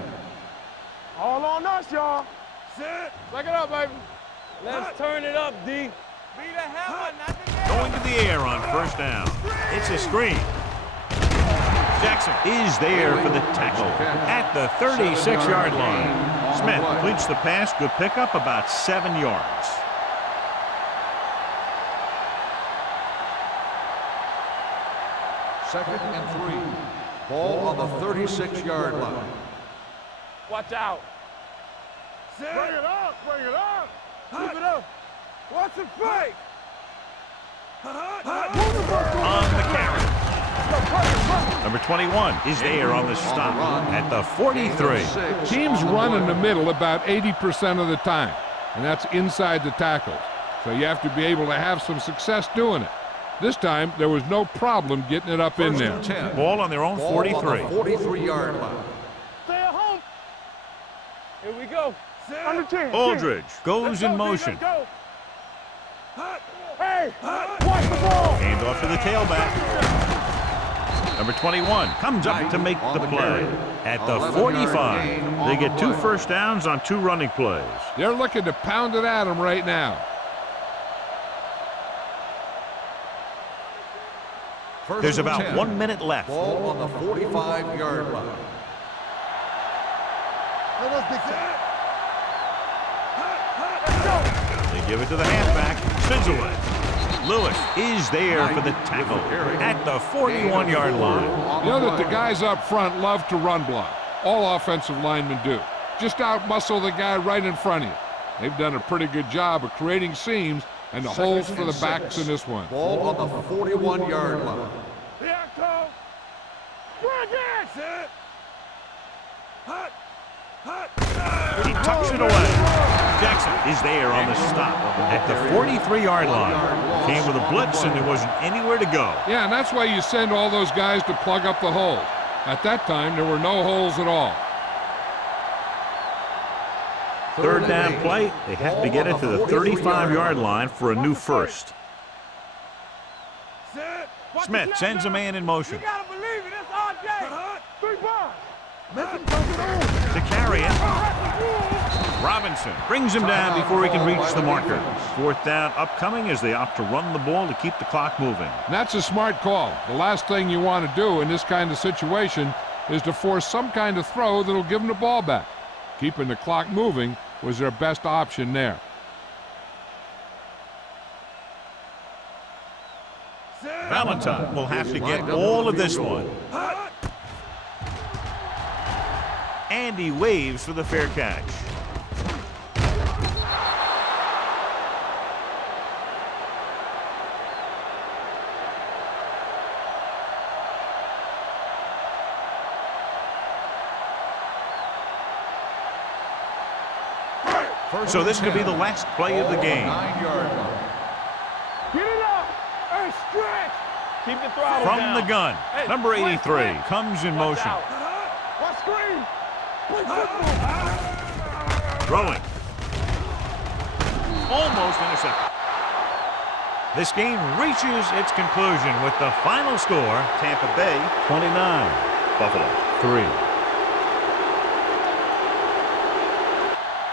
All on us, y'all! Set! Back it up, baby! Let's turn it up, D! Be the hammer, not the nail! Going to the air on first down. It's a screen. Jackson is there for the tackle at the 36-yard line. Smith completes the pass. Good pickup, about 7 yards. Second and 3. Ball on the 36-yard line. Watch out! Set! Bring it up! Bring it up. Keep it up. Watch it fake. On the carry. Number 21 is there on the stop at the 43. Teams run in the middle about 80% of the time, and that's inside the tackles. So you have to be able to have some success doing it. This time, there was no problem getting it up in there. 10. Ball on their own 43. 43-yard line. Stay at home. Here we go. Under 10. Aldridge goes Let's in go, motion. let's go. Hey, watch the ball. Hand off to the tailback. Number 21 comes up to make the play at the 45. They get 2 first downs on 2 running plays. They're looking to pound it at him right now. There's about 1 minute left. Ball on the 45-yard line. Let us be set. They give it to the halfback. Spins away. Lewis is there for the tackle at the 41-yard line. You know that the guys up front love to run block. All offensive linemen do. Just out-muscle the guy right in front of you. They've done a pretty good job of creating seams and the holes for the backs in this one. Ball on the 41-yard line. Here I come. Bring it. Set. He tucks it away. Jackson is there on the stop at the 43-yard line. Came with a blitz and there wasn't anywhere to go. Yeah, and that's why you send all those guys to plug up the holes. At that time, there were no holes at all. Third down play. They have to get it to the 35-yard line for a new first. Smith sends a man in motion. You gotta believe it. It's our day. 3 bars. To carry it. Robinson brings him down before he can reach the marker. 4th down upcoming as they opt to run the ball to keep the clock moving. And that's a smart call. The last thing you want to do in this kind of situation is to force some kind of throw that'll give them the ball back. Keeping the clock moving was their best option there. Valentine will have to get all of this one. And he waves for the fair catch. So this could be the last play of the game. 9-yard line. Get it up. Hey, stretch. Keep the throttle From down. the gun, Hey, number 83 quick. comes in Watch motion. out. Watch screen. Play football. Throwing. Almost intercepted. This game reaches its conclusion with the final score, Tampa Bay 29, Buffalo 3.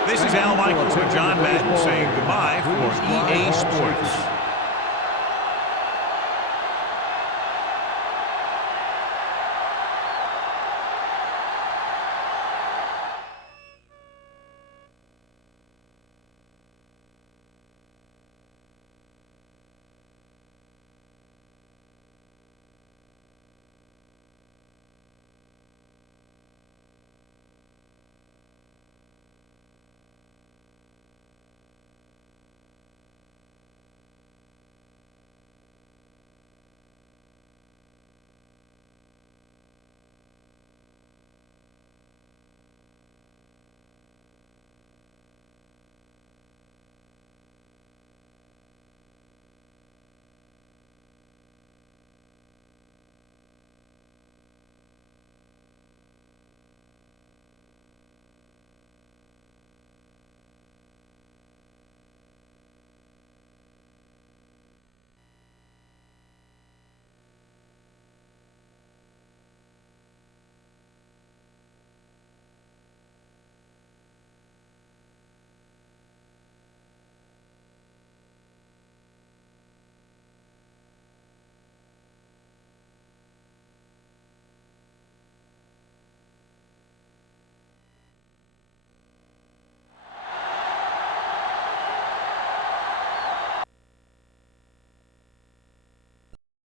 This is Al Michaels with John Madden saying goodbye for EA Sports.